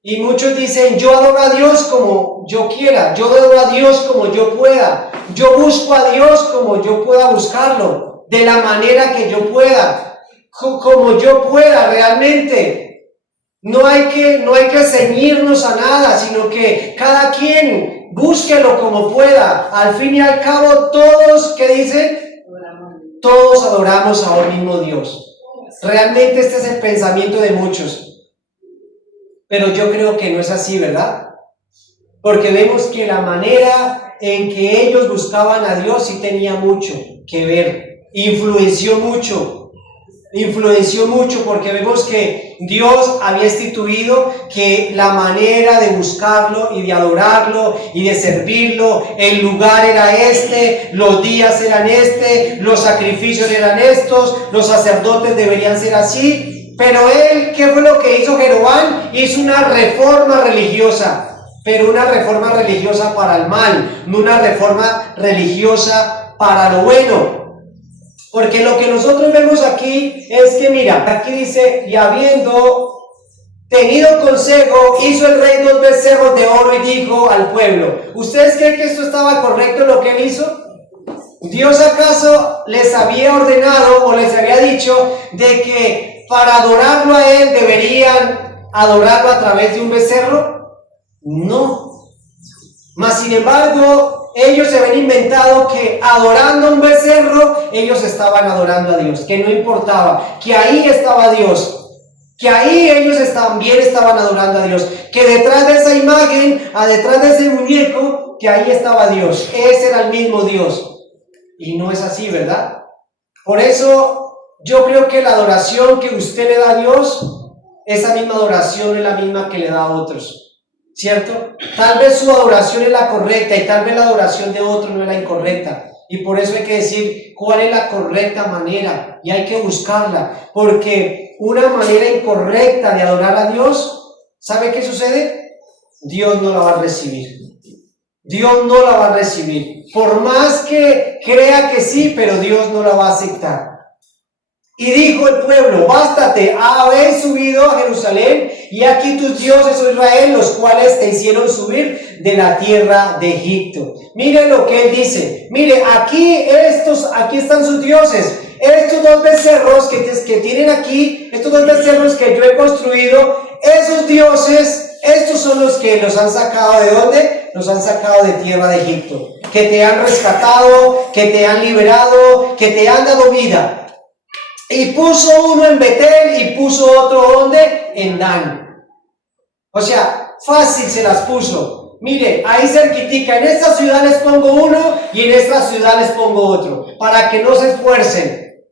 Y muchos dicen, yo adoro a Dios como yo quiera, yo adoro a Dios como yo pueda, yo busco a Dios como yo pueda buscarlo, de la manera que yo pueda, como yo pueda realmente. No hay que ceñirnos a nada, sino que cada quien búsquelo como pueda. Al fin y al cabo, todos, ¿qué dicen? Todos adoramos a un mismo Dios. Realmente este es el pensamiento de muchos. Pero yo creo que no es así, ¿verdad? Porque vemos que la manera en que ellos buscaban a Dios sí tenía mucho que ver. Influenció mucho porque vemos que Dios había instituido que la manera de buscarlo y de adorarlo y de servirlo, el lugar era este, los días eran los sacrificios eran estos, los sacerdotes deberían ser así. Pero él, ¿qué fue lo que hizo Jeroboam? Hizo una reforma religiosa, pero una reforma religiosa para el mal, no una reforma religiosa para lo bueno. Porque lo que nosotros vemos aquí es que, mira, aquí dice, y habiendo tenido consejo, hizo el rey 2 becerros de oro y dijo al pueblo, ¿ustedes creen que esto estaba correcto lo que él hizo? ¿Dios acaso les había ordenado o les había dicho de que para adorarlo a él deberían adorarlo a través de un becerro? No. Mas sin embargo, ellos se habían inventado que adorando un becerro, ellos estaban adorando a Dios, que no importaba, que ahí estaba Dios, que ahí ellos también estaban adorando a Dios, que detrás de esa imagen, detrás de ese muñeco, que ahí estaba Dios, ese era el mismo Dios. Y no es así, ¿verdad? Por eso Yo creo que la adoración que usted le da a Dios, esa misma adoración es la misma que le da a otros, ¿cierto? Tal vez su adoración es la correcta y tal vez la adoración de otro no es la incorrecta. Y por eso hay que decir cuál es la correcta manera y hay que buscarla, porque una manera incorrecta de adorar a Dios, ¿sabe qué sucede? Dios no la va a recibir. Dios no la va a recibir. Por más que crea que sí, pero Dios no la va a aceptar. Y dijo el pueblo: bástate, habéis subido a Jerusalén, y aquí tus dioses, oh Israel, los cuales te hicieron subir de la tierra de Egipto. Mire lo que él dice. Mire, aquí están sus dioses. Estos dos becerros que tienen aquí, estos dos becerros que yo he construido, esos dioses, estos son los que los han sacado ¿de dónde? Los han sacado de tierra de Egipto, que te han rescatado, que te han liberado, que te han dado vida. Y puso uno en Betel y puso otro ¿dónde? En Dan. O sea, fácil se las puso. Mire, ahí cerquitica, en esta ciudad les pongo uno y en esta ciudad les pongo otro, para que no se esfuercen,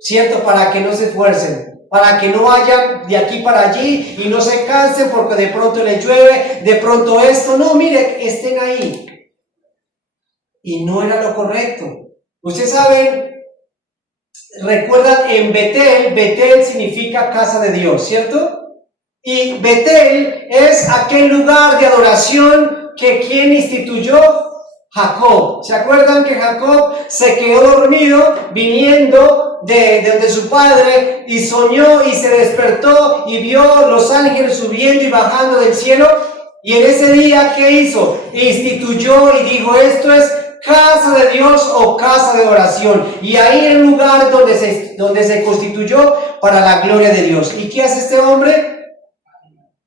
¿cierto? Para que no se esfuercen, para que no vayan de aquí para allí y no se cansen porque de pronto les llueve, de pronto esto. No, mire, estén ahí. Y no era lo correcto. Ustedes saben, recuerdan, en Betel significa casa de Dios, ¿cierto? Y Betel es aquel lugar de adoración que ¿quién instituyó? Jacob. ¿Se acuerdan que Jacob se quedó dormido viniendo de donde su padre y soñó y se despertó y vio los ángeles subiendo y bajando del cielo? Y en ese día, ¿qué hizo? Instituyó y dijo: esto es casa de Dios o casa de oración. Y ahí el lugar donde se constituyó para la gloria de Dios. ¿Y qué hace este hombre?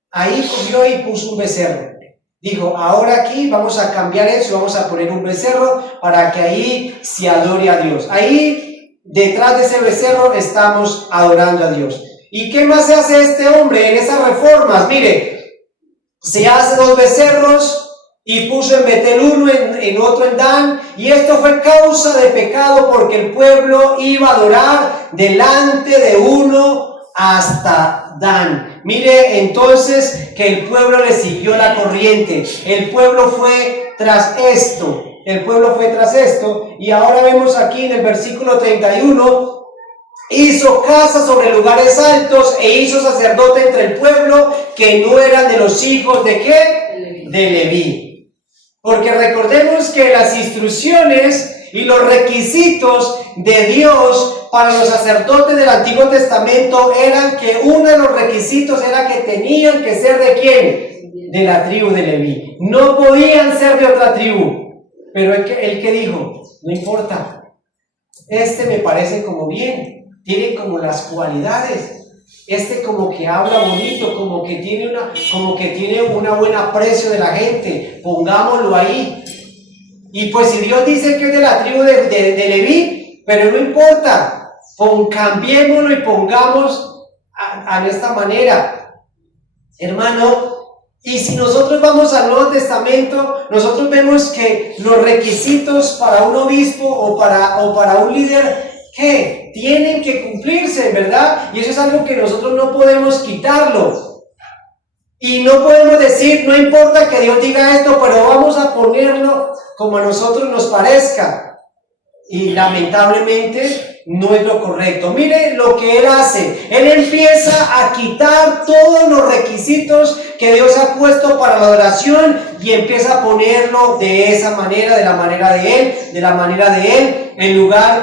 Ahí cogió y puso un becerro. Dijo: ahora aquí vamos a cambiar eso, vamos a poner un becerro para que ahí se adore a Dios. Ahí, detrás de ese becerro, estamos adorando a Dios. ¿Y qué más se hace este hombre en esas reformas? Mire, se hace dos becerros y puso en Betel uno, en otro en Dan, y esto fue causa de pecado porque el pueblo iba a adorar delante de uno hasta Dan. Mire entonces que el pueblo le siguió la corriente, el pueblo fue tras esto, y ahora vemos aquí en el versículo 31, hizo casa sobre lugares altos e hizo sacerdote entre el pueblo que no eran de los hijos de ¿qué? De Leví. Porque recordemos que las instrucciones y los requisitos de Dios para los sacerdotes del Antiguo Testamento eran que uno de los requisitos era que tenían que ser ¿de quién? De la tribu de Leví. No podían ser de otra tribu. Pero el que dijo: no importa, este me parece como bien, tiene como las cualidades. Este como que habla bonito, como que tiene una buen aprecio de la gente, pongámoslo ahí. Y pues si Dios dice que es de la tribu de Leví, pero no importa, cambiémoslo y pongamos a esta manera, hermano. Y si nosotros vamos al Nuevo Testamento, nosotros vemos que los requisitos para un obispo o para un líder, ¿qué? Tienen que cumplirse, ¿verdad? Y eso es algo que nosotros no podemos quitarlo. Y no podemos decir: no importa que Dios diga esto, pero vamos a ponerlo como a nosotros nos parezca. Y lamentablemente no es lo correcto. Mire lo que él hace. Él empieza a quitar todos los requisitos que Dios ha puesto para la adoración y empieza a ponerlo de esa manera, de la manera de él.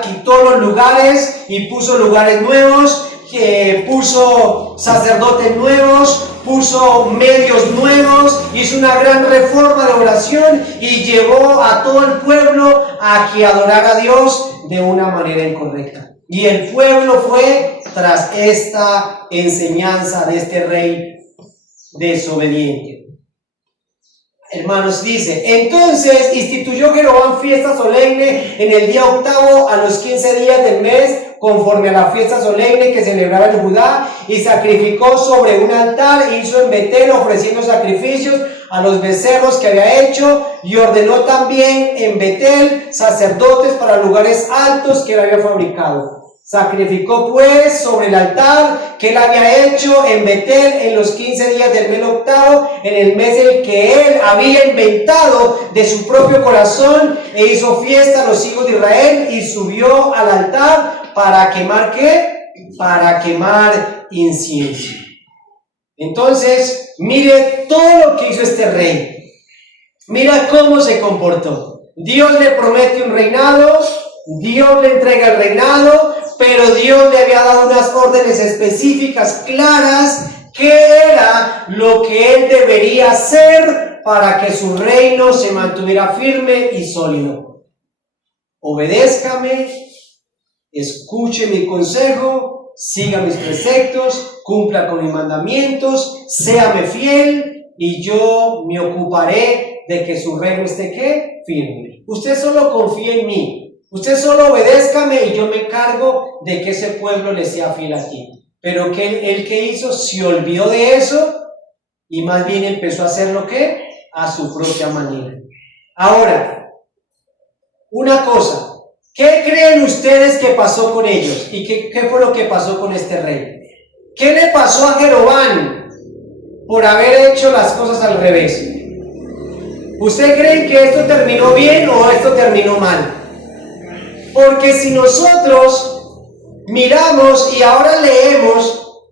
Quitó los lugares y puso lugares nuevos, puso sacerdotes nuevos, puso medios nuevos, hizo una gran reforma de oración y llevó a todo el pueblo a que adorara a Dios de una manera incorrecta. Y el pueblo fue tras esta enseñanza de este rey desobediente. Hermanos, dice: entonces instituyó Jeroboam fiesta solemne en el día octavo a los 15 días del mes, conforme a la fiesta solemne que celebraba en Judá, y sacrificó sobre un altar e hizo en Betel ofreciendo sacrificios a los becerros que había hecho, y ordenó también en Betel sacerdotes para lugares altos que él había fabricado. Sacrificó pues sobre el altar que él había hecho en Betel en los 15 días del mes octavo, en el mes en que él había inventado de su propio corazón, e hizo fiesta a los hijos de Israel y subió al altar para quemar ¿qué? Para quemar incienso. Entonces, mire todo lo que hizo este rey. Mira cómo se comportó. Dios le promete un reinado, Dios le entrega el reinado, pero Dios le había dado unas órdenes específicas, claras, qué era lo que él debería hacer para que su reino se mantuviera firme y sólido. Obedézcame, escuche mi consejo, siga mis preceptos, cumpla con mis mandamientos, séame fiel y yo me ocuparé de que su reino esté ¿qué? Firme. Usted solo confía en mí. Usted solo obedézcame y yo me encargo de que ese pueblo le sea fiel aquí. Pero que él que hizo se olvidó de eso y más bien empezó a hacerlo ¿qué? A su propia manera. Ahora, una cosa, ¿qué creen ustedes que pasó con ellos? ¿Y qué fue lo que pasó con este rey? ¿Qué le pasó a Jeroboam por haber hecho las cosas al revés? ¿Usted cree que esto terminó bien o esto terminó mal? Porque si nosotros miramos y ahora leemos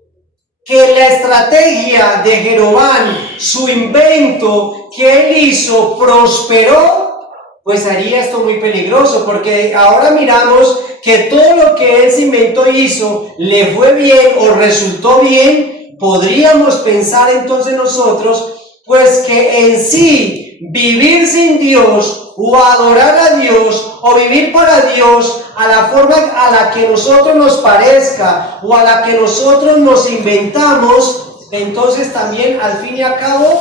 que la estrategia de Jeroboam, su invento que él hizo, prosperó, pues haría esto muy peligroso, porque ahora miramos que todo lo que él se inventó y hizo le fue bien o resultó bien. Podríamos pensar entonces nosotros, pues que en sí vivir sin Dios o adorar a Dios o vivir para Dios a la forma a la que nosotros nos parezca o a la que nosotros nos inventamos, entonces también al fin y al cabo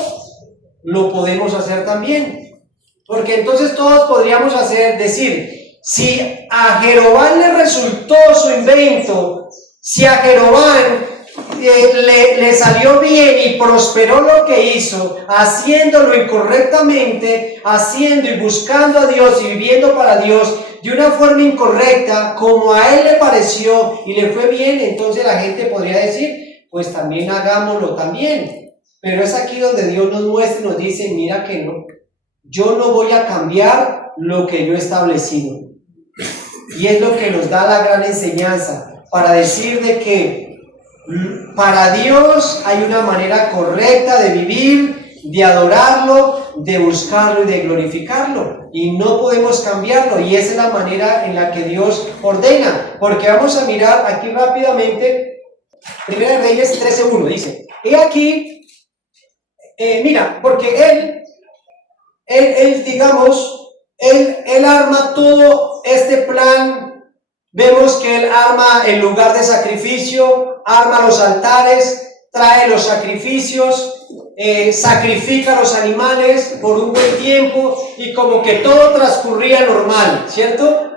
lo podemos hacer también. Porque entonces todos podríamos decir, si a Jeroboam le resultó su invento, si a Jeroboam le salió bien y prosperó lo que hizo, haciéndolo incorrectamente, haciendo y buscando a Dios y viviendo para Dios de una forma incorrecta, como a él le pareció y le fue bien, entonces la gente podría decir, pues también hagámoslo también. Pero es aquí donde Dios nos muestra y nos dice, mira que no, yo no voy a cambiar lo que yo he establecido. Y es lo que nos da la gran enseñanza para decir de que para Dios hay una manera correcta de vivir, de adorarlo, de buscarlo y de glorificarlo, y no podemos cambiarlo, y esa es la manera en la que Dios ordena, porque vamos a mirar aquí rápidamente, 1 Reyes 13:1 dice, he aquí, mira, porque él arma todo este plan. Vemos que él arma el lugar de sacrificio, arma los altares, trae los sacrificios, sacrifica los animales por un buen tiempo y como que todo transcurría normal, ¿cierto?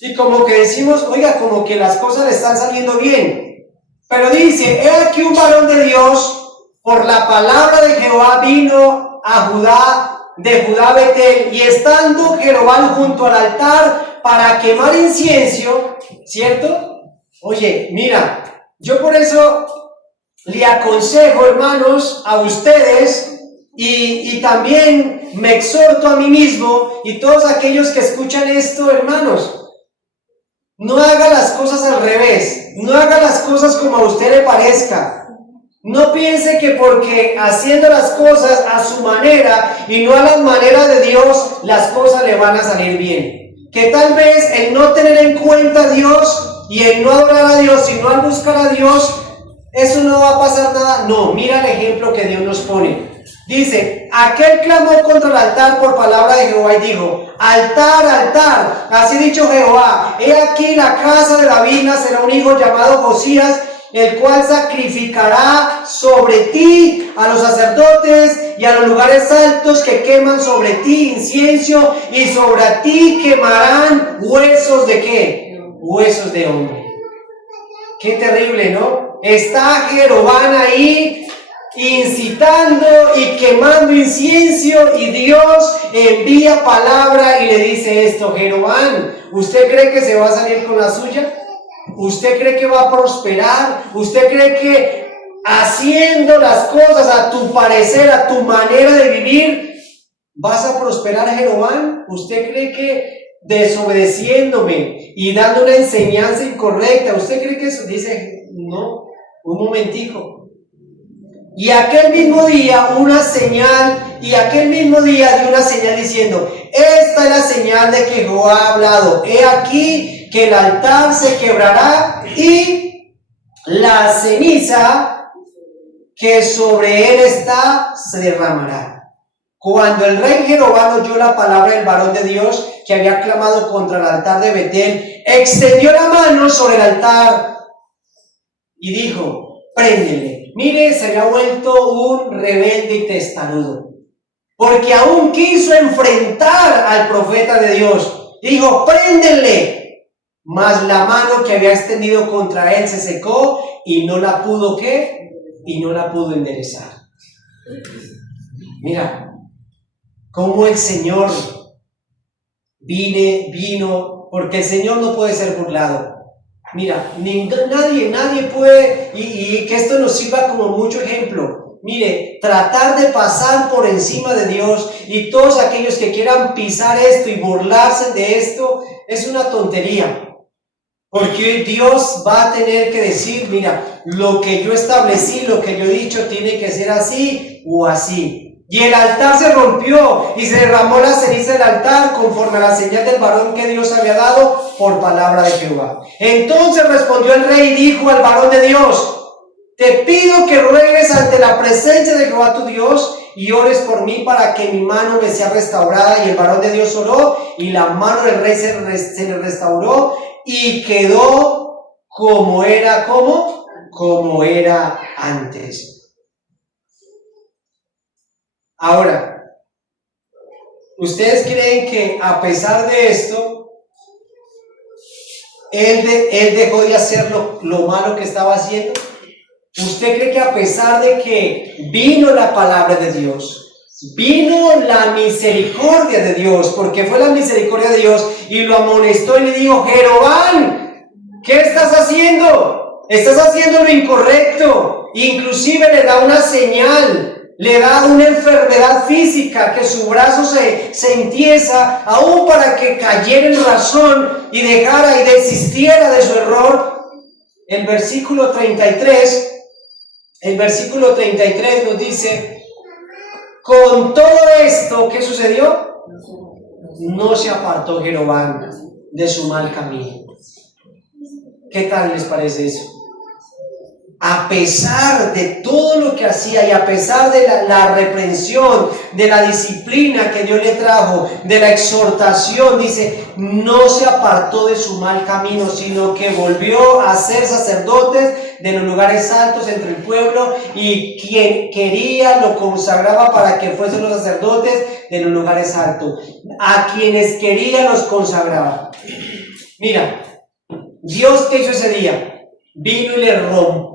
Y como que decimos, oiga, como que las cosas le están saliendo bien. Pero dice, he aquí un varón de Dios, por la palabra de Jehová vino a Judá, de Judá a Betel, y estando Jeroboam junto al altar para quemar incienso, ¿cierto? Oye, mira, yo por eso le aconsejo, hermanos, a ustedes, y también me exhorto a mí mismo, y todos aquellos que escuchan esto, hermanos, no haga las cosas al revés, no haga las cosas como a usted le parezca. No piense que porque haciendo las cosas a su manera y no a la manera de Dios, las cosas le van a salir bien. Que tal vez el no tener en cuenta a Dios y el no adorar a Dios y no al buscar a Dios, eso no va a pasar nada. No, mira el ejemplo que Dios nos pone. Dice, aquel clamó contra el altar por palabra de Jehová y dijo, altar, altar, así dicho Jehová, he aquí la casa de David nacerá un hijo llamado Josías, el cual sacrificará sobre ti a los sacerdotes y a los lugares altos que queman sobre ti incienso, y sobre ti quemarán huesos de ¿qué? Huesos de hombre. Qué terrible, ¿no? Está Jeroboam ahí incitando y quemando incienso, y Dios envía palabra y le dice esto, Jeroboam, ¿usted cree que se va a salir con la suya? ¿Usted cree que va a prosperar? ¿Usted cree que haciendo las cosas a tu parecer, a tu manera de vivir, vas a prosperar, Jeroboam? ¿Usted cree que desobedeciéndome y dando una enseñanza incorrecta, usted cree que eso? Dice, no, un momentico. Y aquel mismo día una señal, y aquel mismo día dio una señal diciendo, esta es la señal de que Jehová ha hablado, he aquí que el altar se quebrará y la ceniza que sobre él está se derramará. Cuando el rey Jeroboam oyó la palabra del varón de Dios que había clamado contra el altar de Betel, extendió la mano sobre el altar y dijo, préndele. Mire, se había vuelto un rebelde y testarudo, porque aún quiso enfrentar al profeta de Dios. Dijo, préndele. Mas la mano que había extendido contra él se secó y no la pudo, ¿qué? Y no la pudo enderezar. Mira, cómo el Señor vino, porque el Señor no puede ser burlado. Mira, nadie puede, y que esto nos sirva como mucho ejemplo. Mire, tratar de pasar por encima de Dios y todos aquellos que quieran pisar esto y burlarse de esto, es una tontería. Porque Dios va a tener que decir, mira, lo que yo establecí, lo que yo he dicho, tiene que ser así o así. Y el altar se rompió y se derramó la ceniza del altar conforme a la señal del varón que Dios había dado por palabra de Jehová. Entonces respondió el rey y dijo al varón de Dios, te pido que ruegues ante la presencia de Jehová tu Dios y ores por mí para que mi mano me sea restaurada. Y el varón de Dios oró y la mano del rey se le restauró y quedó como era antes. Ahora, ¿ustedes creen que a pesar de esto, él dejó de hacer lo malo que estaba haciendo? ¿Usted cree que a pesar de que vino la palabra de Dios, vino la misericordia de Dios, porque fue la misericordia de Dios y lo amonestó y le dijo, Jeroboam, ¿qué estás haciendo? Estás haciendo lo incorrecto. Inclusive le da una señal. Le da una enfermedad física, que su brazo se entiesa, aún para que cayera en razón y dejara y desistiera de su error. El versículo 33 nos dice, con todo esto, ¿qué sucedió? No se apartó Jeroboam de su mal camino. ¿Qué tal les parece eso? A pesar de todo lo que hacía y a pesar de la reprensión, de la disciplina que Dios le trajo, de la exhortación, dice, no se apartó de su mal camino, sino que volvió a ser sacerdotes de los lugares altos entre el pueblo, y quien quería lo consagraba para que fuesen los sacerdotes de los lugares altos. A quienes quería los consagraba. Mira, Dios, ¿qué hizo ese día? Vino y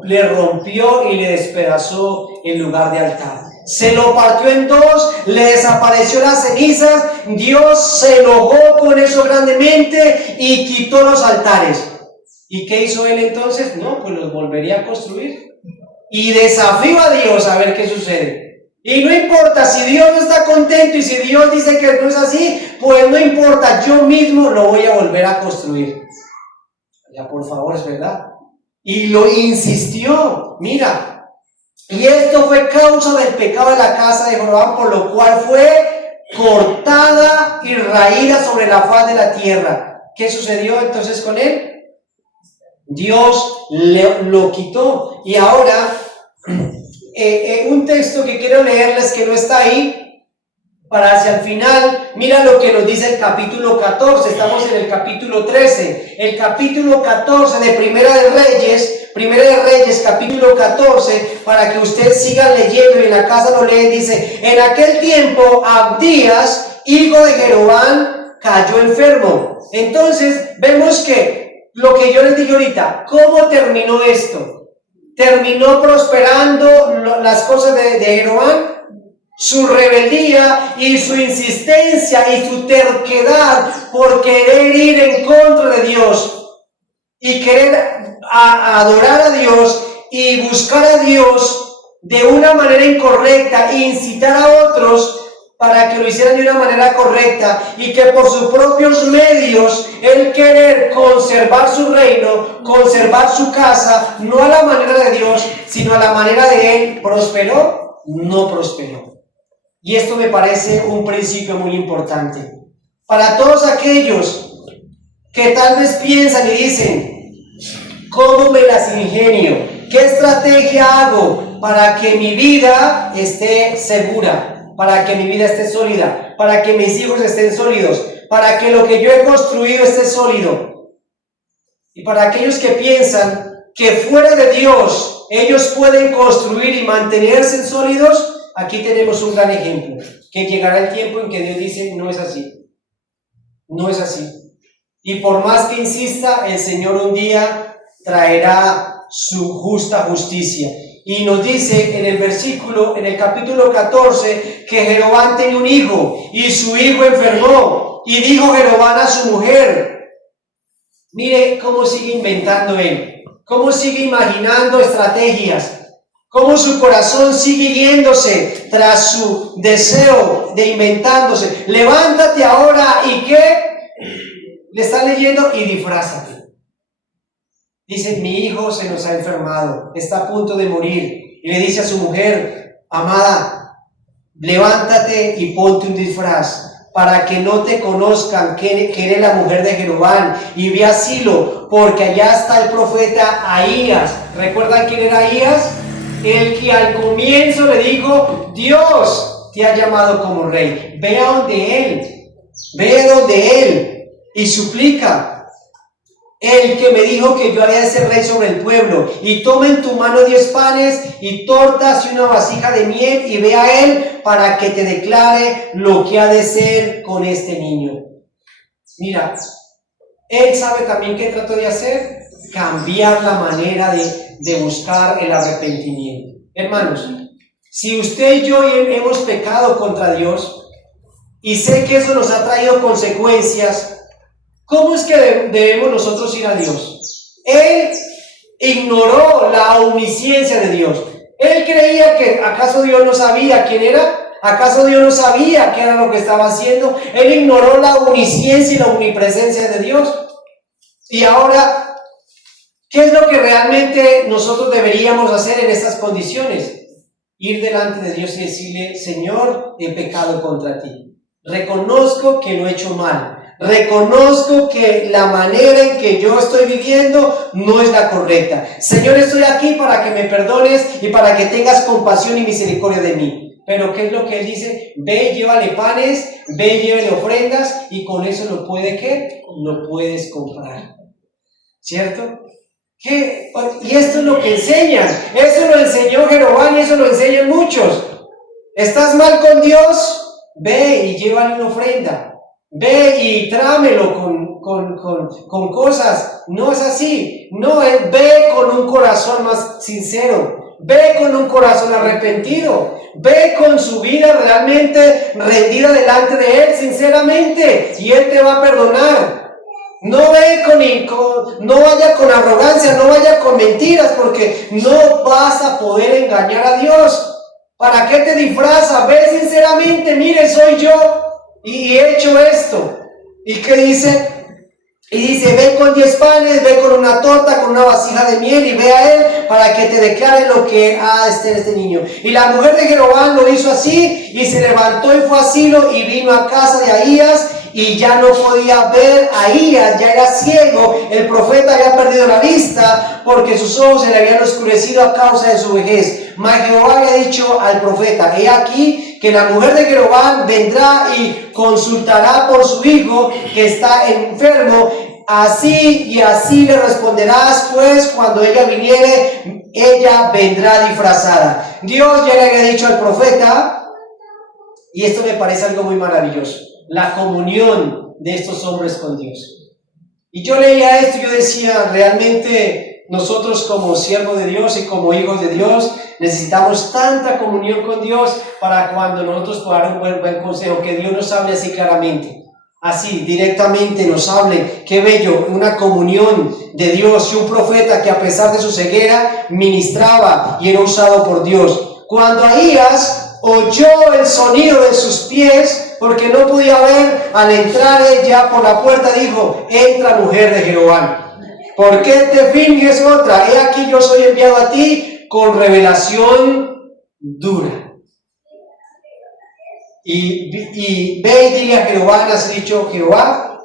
le rompió y le despedazó el lugar de altar. Se lo partió en dos, le desapareció las cenizas. Dios se enojó con eso grandemente y quitó los altares. ¿Y qué hizo él entonces? No, pues los volvería a construir. Y desafío a Dios a ver qué sucede. Y no importa si Dios no está contento y si Dios dice que no es así, pues no importa, yo mismo lo voy a volver a construir. Ya, por favor, es verdad. Y lo insistió, mira, y esto fue causa del pecado de la casa de Jeroboam, por lo cual fue cortada y raída sobre la faz de la tierra. ¿Qué sucedió entonces con él? Dios lo quitó. Y ahora, un texto que quiero leerles que no está ahí, para hacia el final, mira lo que nos dice el capítulo 14, estamos en el capítulo 13, el capítulo 14 de Primera de Reyes, capítulo 14, para que ustedes sigan leyendo y en la casa lo leen. Dice, en aquel tiempo Abdías, hijo de Jeroboam, cayó enfermo. Entonces vemos que lo que yo les dije ahorita, ¿cómo terminó esto? ¿Terminó prosperando las cosas de Jeroboam? Su rebeldía y su insistencia y su terquedad por querer ir en contra de Dios y querer adorar a Dios y buscar a Dios de una manera incorrecta, incitar a otros para que lo hicieran de una manera correcta, y que por sus propios medios él querer conservar su reino, conservar su casa, no a la manera de Dios, sino a la manera de él, ¿prosperó? No prosperó. Y esto me parece un principio muy importante. Para todos aquellos que tal vez piensan y dicen, ¿cómo me las ingenio? ¿Qué estrategia hago para que mi vida esté segura? Para que mi vida esté sólida, para que mis hijos estén sólidos, para que lo que yo he construido esté sólido. Y para aquellos que piensan que fuera de Dios ellos pueden construir y mantenerse sólidos, aquí tenemos un gran ejemplo, que llegará el tiempo en que Dios dice, no es así, no es así. Y por más que insista, el Señor un día traerá su justa justicia. Y nos dice en el capítulo 14, que Jeroboam tenía un hijo, y su hijo enfermó, y dijo Jeroboam a su mujer, mire cómo sigue inventando él, cómo sigue imaginando estrategias, cómo su corazón sigue yéndose tras su deseo de inventándose. Levántate ahora, ¿y qué? Le está leyendo, y disfrázate. Dice, mi hijo se nos ha enfermado, está a punto de morir. Y le dice a su mujer, amada, levántate y ponte un disfraz, para que no te conozcan que eres la mujer de Jeroboam, y ve a Silo, porque allá está el profeta Ahías. ¿Recuerdan quién era Ahías? El que al comienzo le dijo, Dios te ha llamado como rey. Ve a donde él, y suplica. El que me dijo que yo haría de ser rey sobre el pueblo, y toma en tu mano 10 panes y tortas y una vasija de miel, y ve a él para que te declare lo que ha de ser con este niño. Mira, él sabe también qué trató de hacer, cambiar la manera de buscar el arrepentimiento. Hermanos, si usted y yo hemos pecado contra Dios, y sé que eso nos ha traído consecuencias, ¿cómo es que debemos nosotros ir a Dios? Él ignoró la omnisciencia de Dios. Él creía que ¿acaso Dios no sabía quién era? ¿Acaso Dios no sabía qué era lo que estaba haciendo? Él ignoró la omnisciencia y la omnipresencia de Dios. Y ahora, ¿qué es lo que realmente nosotros deberíamos hacer en estas condiciones? Ir delante de Dios y decirle, Señor, he pecado contra ti. Reconozco que lo he hecho mal. Reconozco que la manera en que yo estoy viviendo no es la correcta. Señor, estoy aquí para que me perdones y para que tengas compasión y misericordia de mí. Pero ¿qué es lo que él dice? Ve, llévale panes, ve, llévale ofrendas, y con eso lo puedes comprar. ¿Cierto? ¿Qué? Y esto es lo que enseñan. Eso lo enseñó Jeroboam y eso lo enseñan muchos. ¿Estás mal con Dios? Ve y llévale una ofrenda. Ve y trámelo con cosas. No es así. No, ve con un corazón más sincero. Ve con un corazón arrepentido. Ve con su vida realmente rendida delante de Él, sinceramente, y Él te va a perdonar. No vaya con arrogancia, no vaya con mentiras, porque no vas a poder engañar a Dios. ¿Para qué te disfrazas? Ve sinceramente, mire, soy yo. Y he hecho esto. ¿Y qué dice? Y dice, ve con 10 panes, ve con una torta, con una vasija de miel, y ve a él para que te declare lo que ha de ser este niño. Y la mujer de Jeroboam lo hizo así, y se levantó y fue a Silo, y vino a casa de Ahías, y ya no podía ver a Ahías, ya era ciego. El profeta había perdido la vista, porque sus ojos se le habían oscurecido a causa de su vejez. Mas Jehová había dicho al profeta, he aquí que la mujer de Jeroboam vendrá y consultará por su hijo que está enfermo, así y así le responderás, pues cuando ella viniere, ella vendrá disfrazada. Dios ya le había dicho al profeta, y esto me parece algo muy maravilloso, la comunión de estos hombres con Dios. Y yo leía esto y yo decía, realmente nosotros como siervos de Dios y como hijos de Dios necesitamos tanta comunión con Dios para cuando nosotros podamos dar un buen consejo, que Dios nos hable así claramente. así directamente nos hable. Qué bello, una comunión de Dios y un profeta que a pesar de su ceguera ministraba y era usado por Dios. Cuando Ahías oyó el sonido de sus pies, porque no podía ver, al entrar ella por la puerta dijo: entra, mujer de Jeroboam, ¿por qué te finges otra? He aquí yo soy enviado a ti con revelación dura. Y ve y dile a Jeroboam, has dicho Jehová,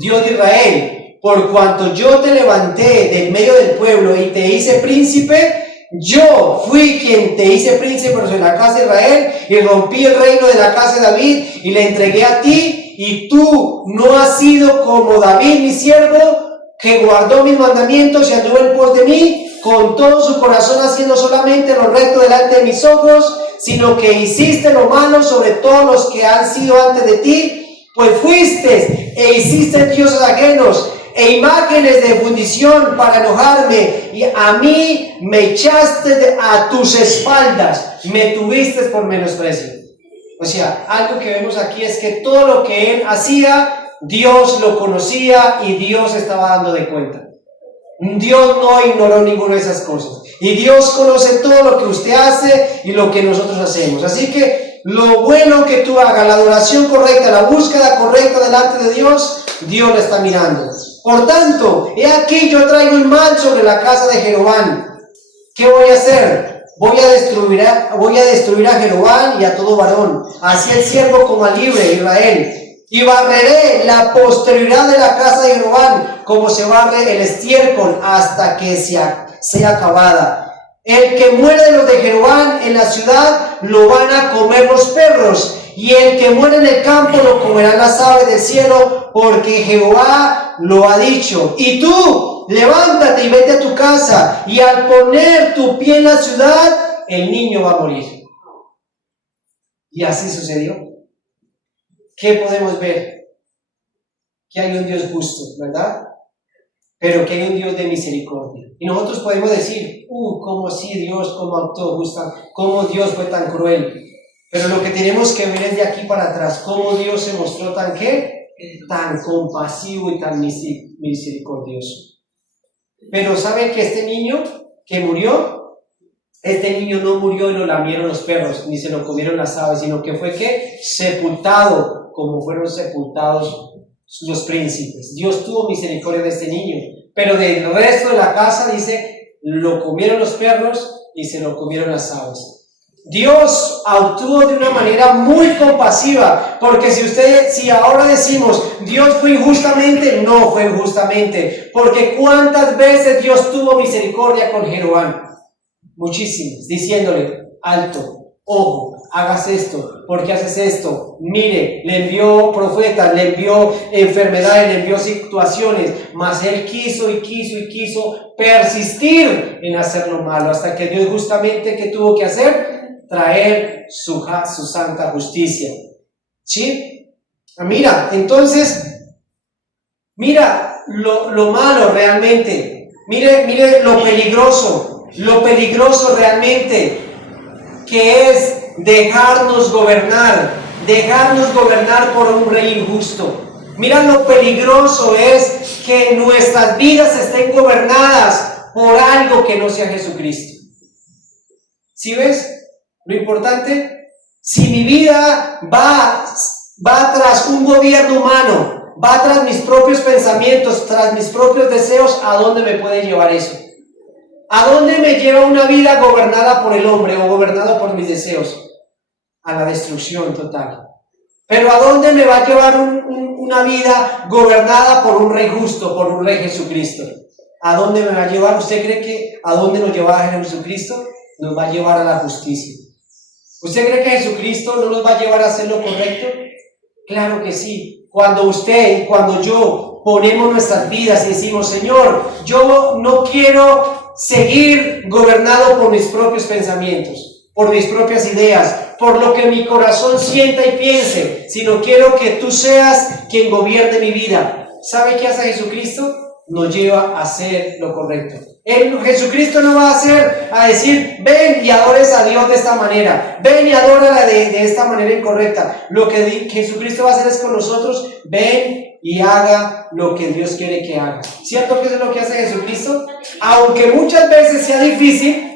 Dios de Israel, por cuanto yo te levanté del medio del pueblo y te hice príncipe, yo fui quien te hice príncipe sobre la casa de Israel y rompí el reino de la casa de David y le entregué a ti, y tú no has sido como David mi siervo, que guardó mis mandamientos y anduvo en pos de mí con todo su corazón, haciendo solamente lo recto delante de mis ojos, sino que hiciste lo malo sobre todos los que han sido antes de ti, pues fuiste e hiciste dioses ajenos e imágenes de fundición para enojarme, y a mí me echaste a tus espaldas, me tuviste por menosprecio. O sea, algo que vemos aquí es que todo lo que él hacía, Dios lo conocía y Dios estaba dando de cuenta. Dios no ignoró ninguna de esas cosas. Y Dios conoce todo lo que usted hace y lo que nosotros hacemos. Así que lo bueno que tú hagas, la adoración correcta, la búsqueda correcta delante de Dios, Dios lo está mirando. Por tanto, he aquí yo traigo el mal sobre la casa de Jeroboam. ¿Qué voy a hacer? Voy a destruir a Jeroboam y a todo varón, así el siervo como al libre de Israel. Y barreré la posterioridad de la casa de Jeroboam, como se barre el estiércol hasta que sea acabada. El que muere de los de Jeroboam en la ciudad lo van a comer los perros, y el que muere en el campo lo comerán las aves del cielo, porque Jehová lo ha dicho. Y tú, levántate y vete a tu casa, y al poner tu pie en la ciudad, el niño va a morir. Y así sucedió. ¿Qué podemos ver? Que hay un Dios justo, ¿verdad? Pero que hay un Dios de misericordia. Y nosotros podemos decir, cómo sí Dios, cómo actuó justa, cómo Dios fue tan cruel. Pero lo que tenemos que ver es de aquí para atrás, cómo Dios se mostró tan compasivo y tan misericordioso. Pero ¿saben que este niño que murió? Este niño no murió y lo lamieron los perros, ni se lo comieron las aves, sino que fue sepultado, como fueron sepultados los príncipes. Dios tuvo misericordia de este niño, pero del resto de la casa, dice, lo comieron los perros y se lo comieron las aves. Dios actuó de una manera muy compasiva, porque si ahora decimos Dios fue injustamente, no fue injustamente, porque cuántas veces Dios tuvo misericordia con Jeroboam, muchísimas, diciéndole, alto, ojo, hagas esto, ¿por qué haces esto? Mire, le envió profetas, le envió enfermedades, le envió situaciones, mas él quiso persistir en hacer lo malo, hasta que Dios justamente, ¿qué tuvo que hacer? Traer su santa justicia. ¿Sí? Mira, entonces, mira lo malo realmente, mire lo peligroso realmente que es dejarnos gobernar por un rey injusto. Mira lo peligroso es que nuestras vidas estén gobernadas por algo que no sea Jesucristo. ¿Sí ves? Lo importante, si mi vida va tras un gobierno humano, va tras mis propios pensamientos, tras mis propios deseos, ¿a dónde me puede llevar eso? ¿A dónde me lleva una vida gobernada por el hombre o gobernada por mis deseos? A la destrucción total. Pero ¿a dónde me va a llevar una vida gobernada por un rey justo, por un rey Jesucristo? ¿A dónde me va a llevar? ¿Usted cree que a dónde nos lleva Jesucristo? Nos va a llevar a la justicia. ¿Usted cree que Jesucristo no nos va a llevar a hacer lo correcto? Claro que sí. Cuando usted y cuando yo ponemos nuestras vidas y decimos, Señor, yo no quiero seguir gobernado por mis propios pensamientos, por mis propias ideas, por lo que mi corazón sienta y piense, sino quiero que tú seas quien gobierne mi vida. ¿Sabe qué hace Jesucristo? nos lleva a hacer lo correcto. Jesucristo no va a decir, ven y adores a Dios de esta manera, ven y adórala de esta manera incorrecta. Lo que Jesucristo va a hacer es con nosotros, ven y haga lo que Dios quiere que haga. ¿Cierto que eso es lo que hace Jesucristo? Aunque muchas veces sea difícil,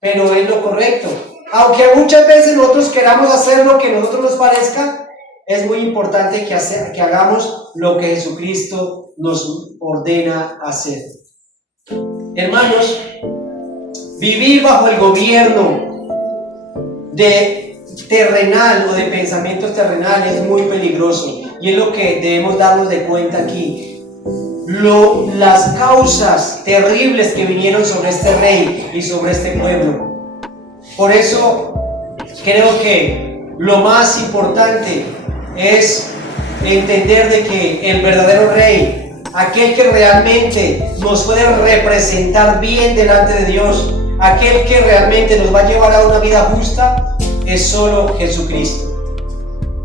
pero es lo correcto. Aunque muchas veces nosotros queramos hacer lo que a nosotros nos parezca, es muy importante que hagamos lo que Jesucristo nos ordena hacer. Hermanos, vivir bajo el gobierno terrenal o de pensamientos terrenales es muy peligroso, y es lo que debemos darnos de cuenta aquí. Las causas terribles que vinieron sobre este rey y sobre este pueblo. Por eso creo que lo más importante es entender de que el verdadero rey, aquel que realmente nos puede representar bien delante de Dios, aquel que realmente nos va a llevar a una vida justa, es solo Jesucristo.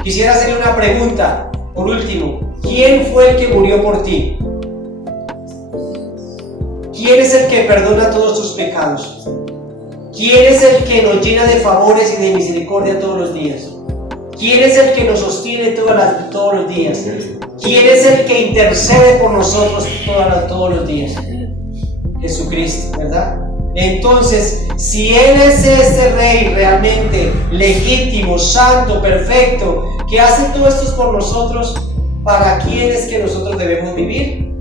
Quisiera hacerle una pregunta, por último. ¿Quién fue el que murió por ti? ¿Quién es el que perdona todos tus pecados? ¿Quién es el que nos llena de favores y de misericordia todos los días? ¿Quién es el que nos sostiene todos los días? ¿Quién es el que intercede por nosotros todos los días? Jesucristo, ¿verdad? Entonces, si Él es ese Rey realmente legítimo, santo, perfecto, que hace todo esto por nosotros, ¿para quién es que nosotros debemos vivir?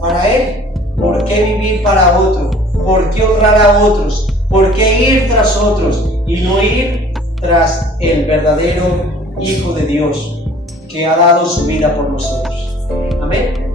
Para Él. ¿Por qué vivir para otro? ¿Por qué honrar a otros? ¿Por qué ir tras otros y no ir tras el verdadero Hijo de Dios que ha dado su vida por nosotros? Amén.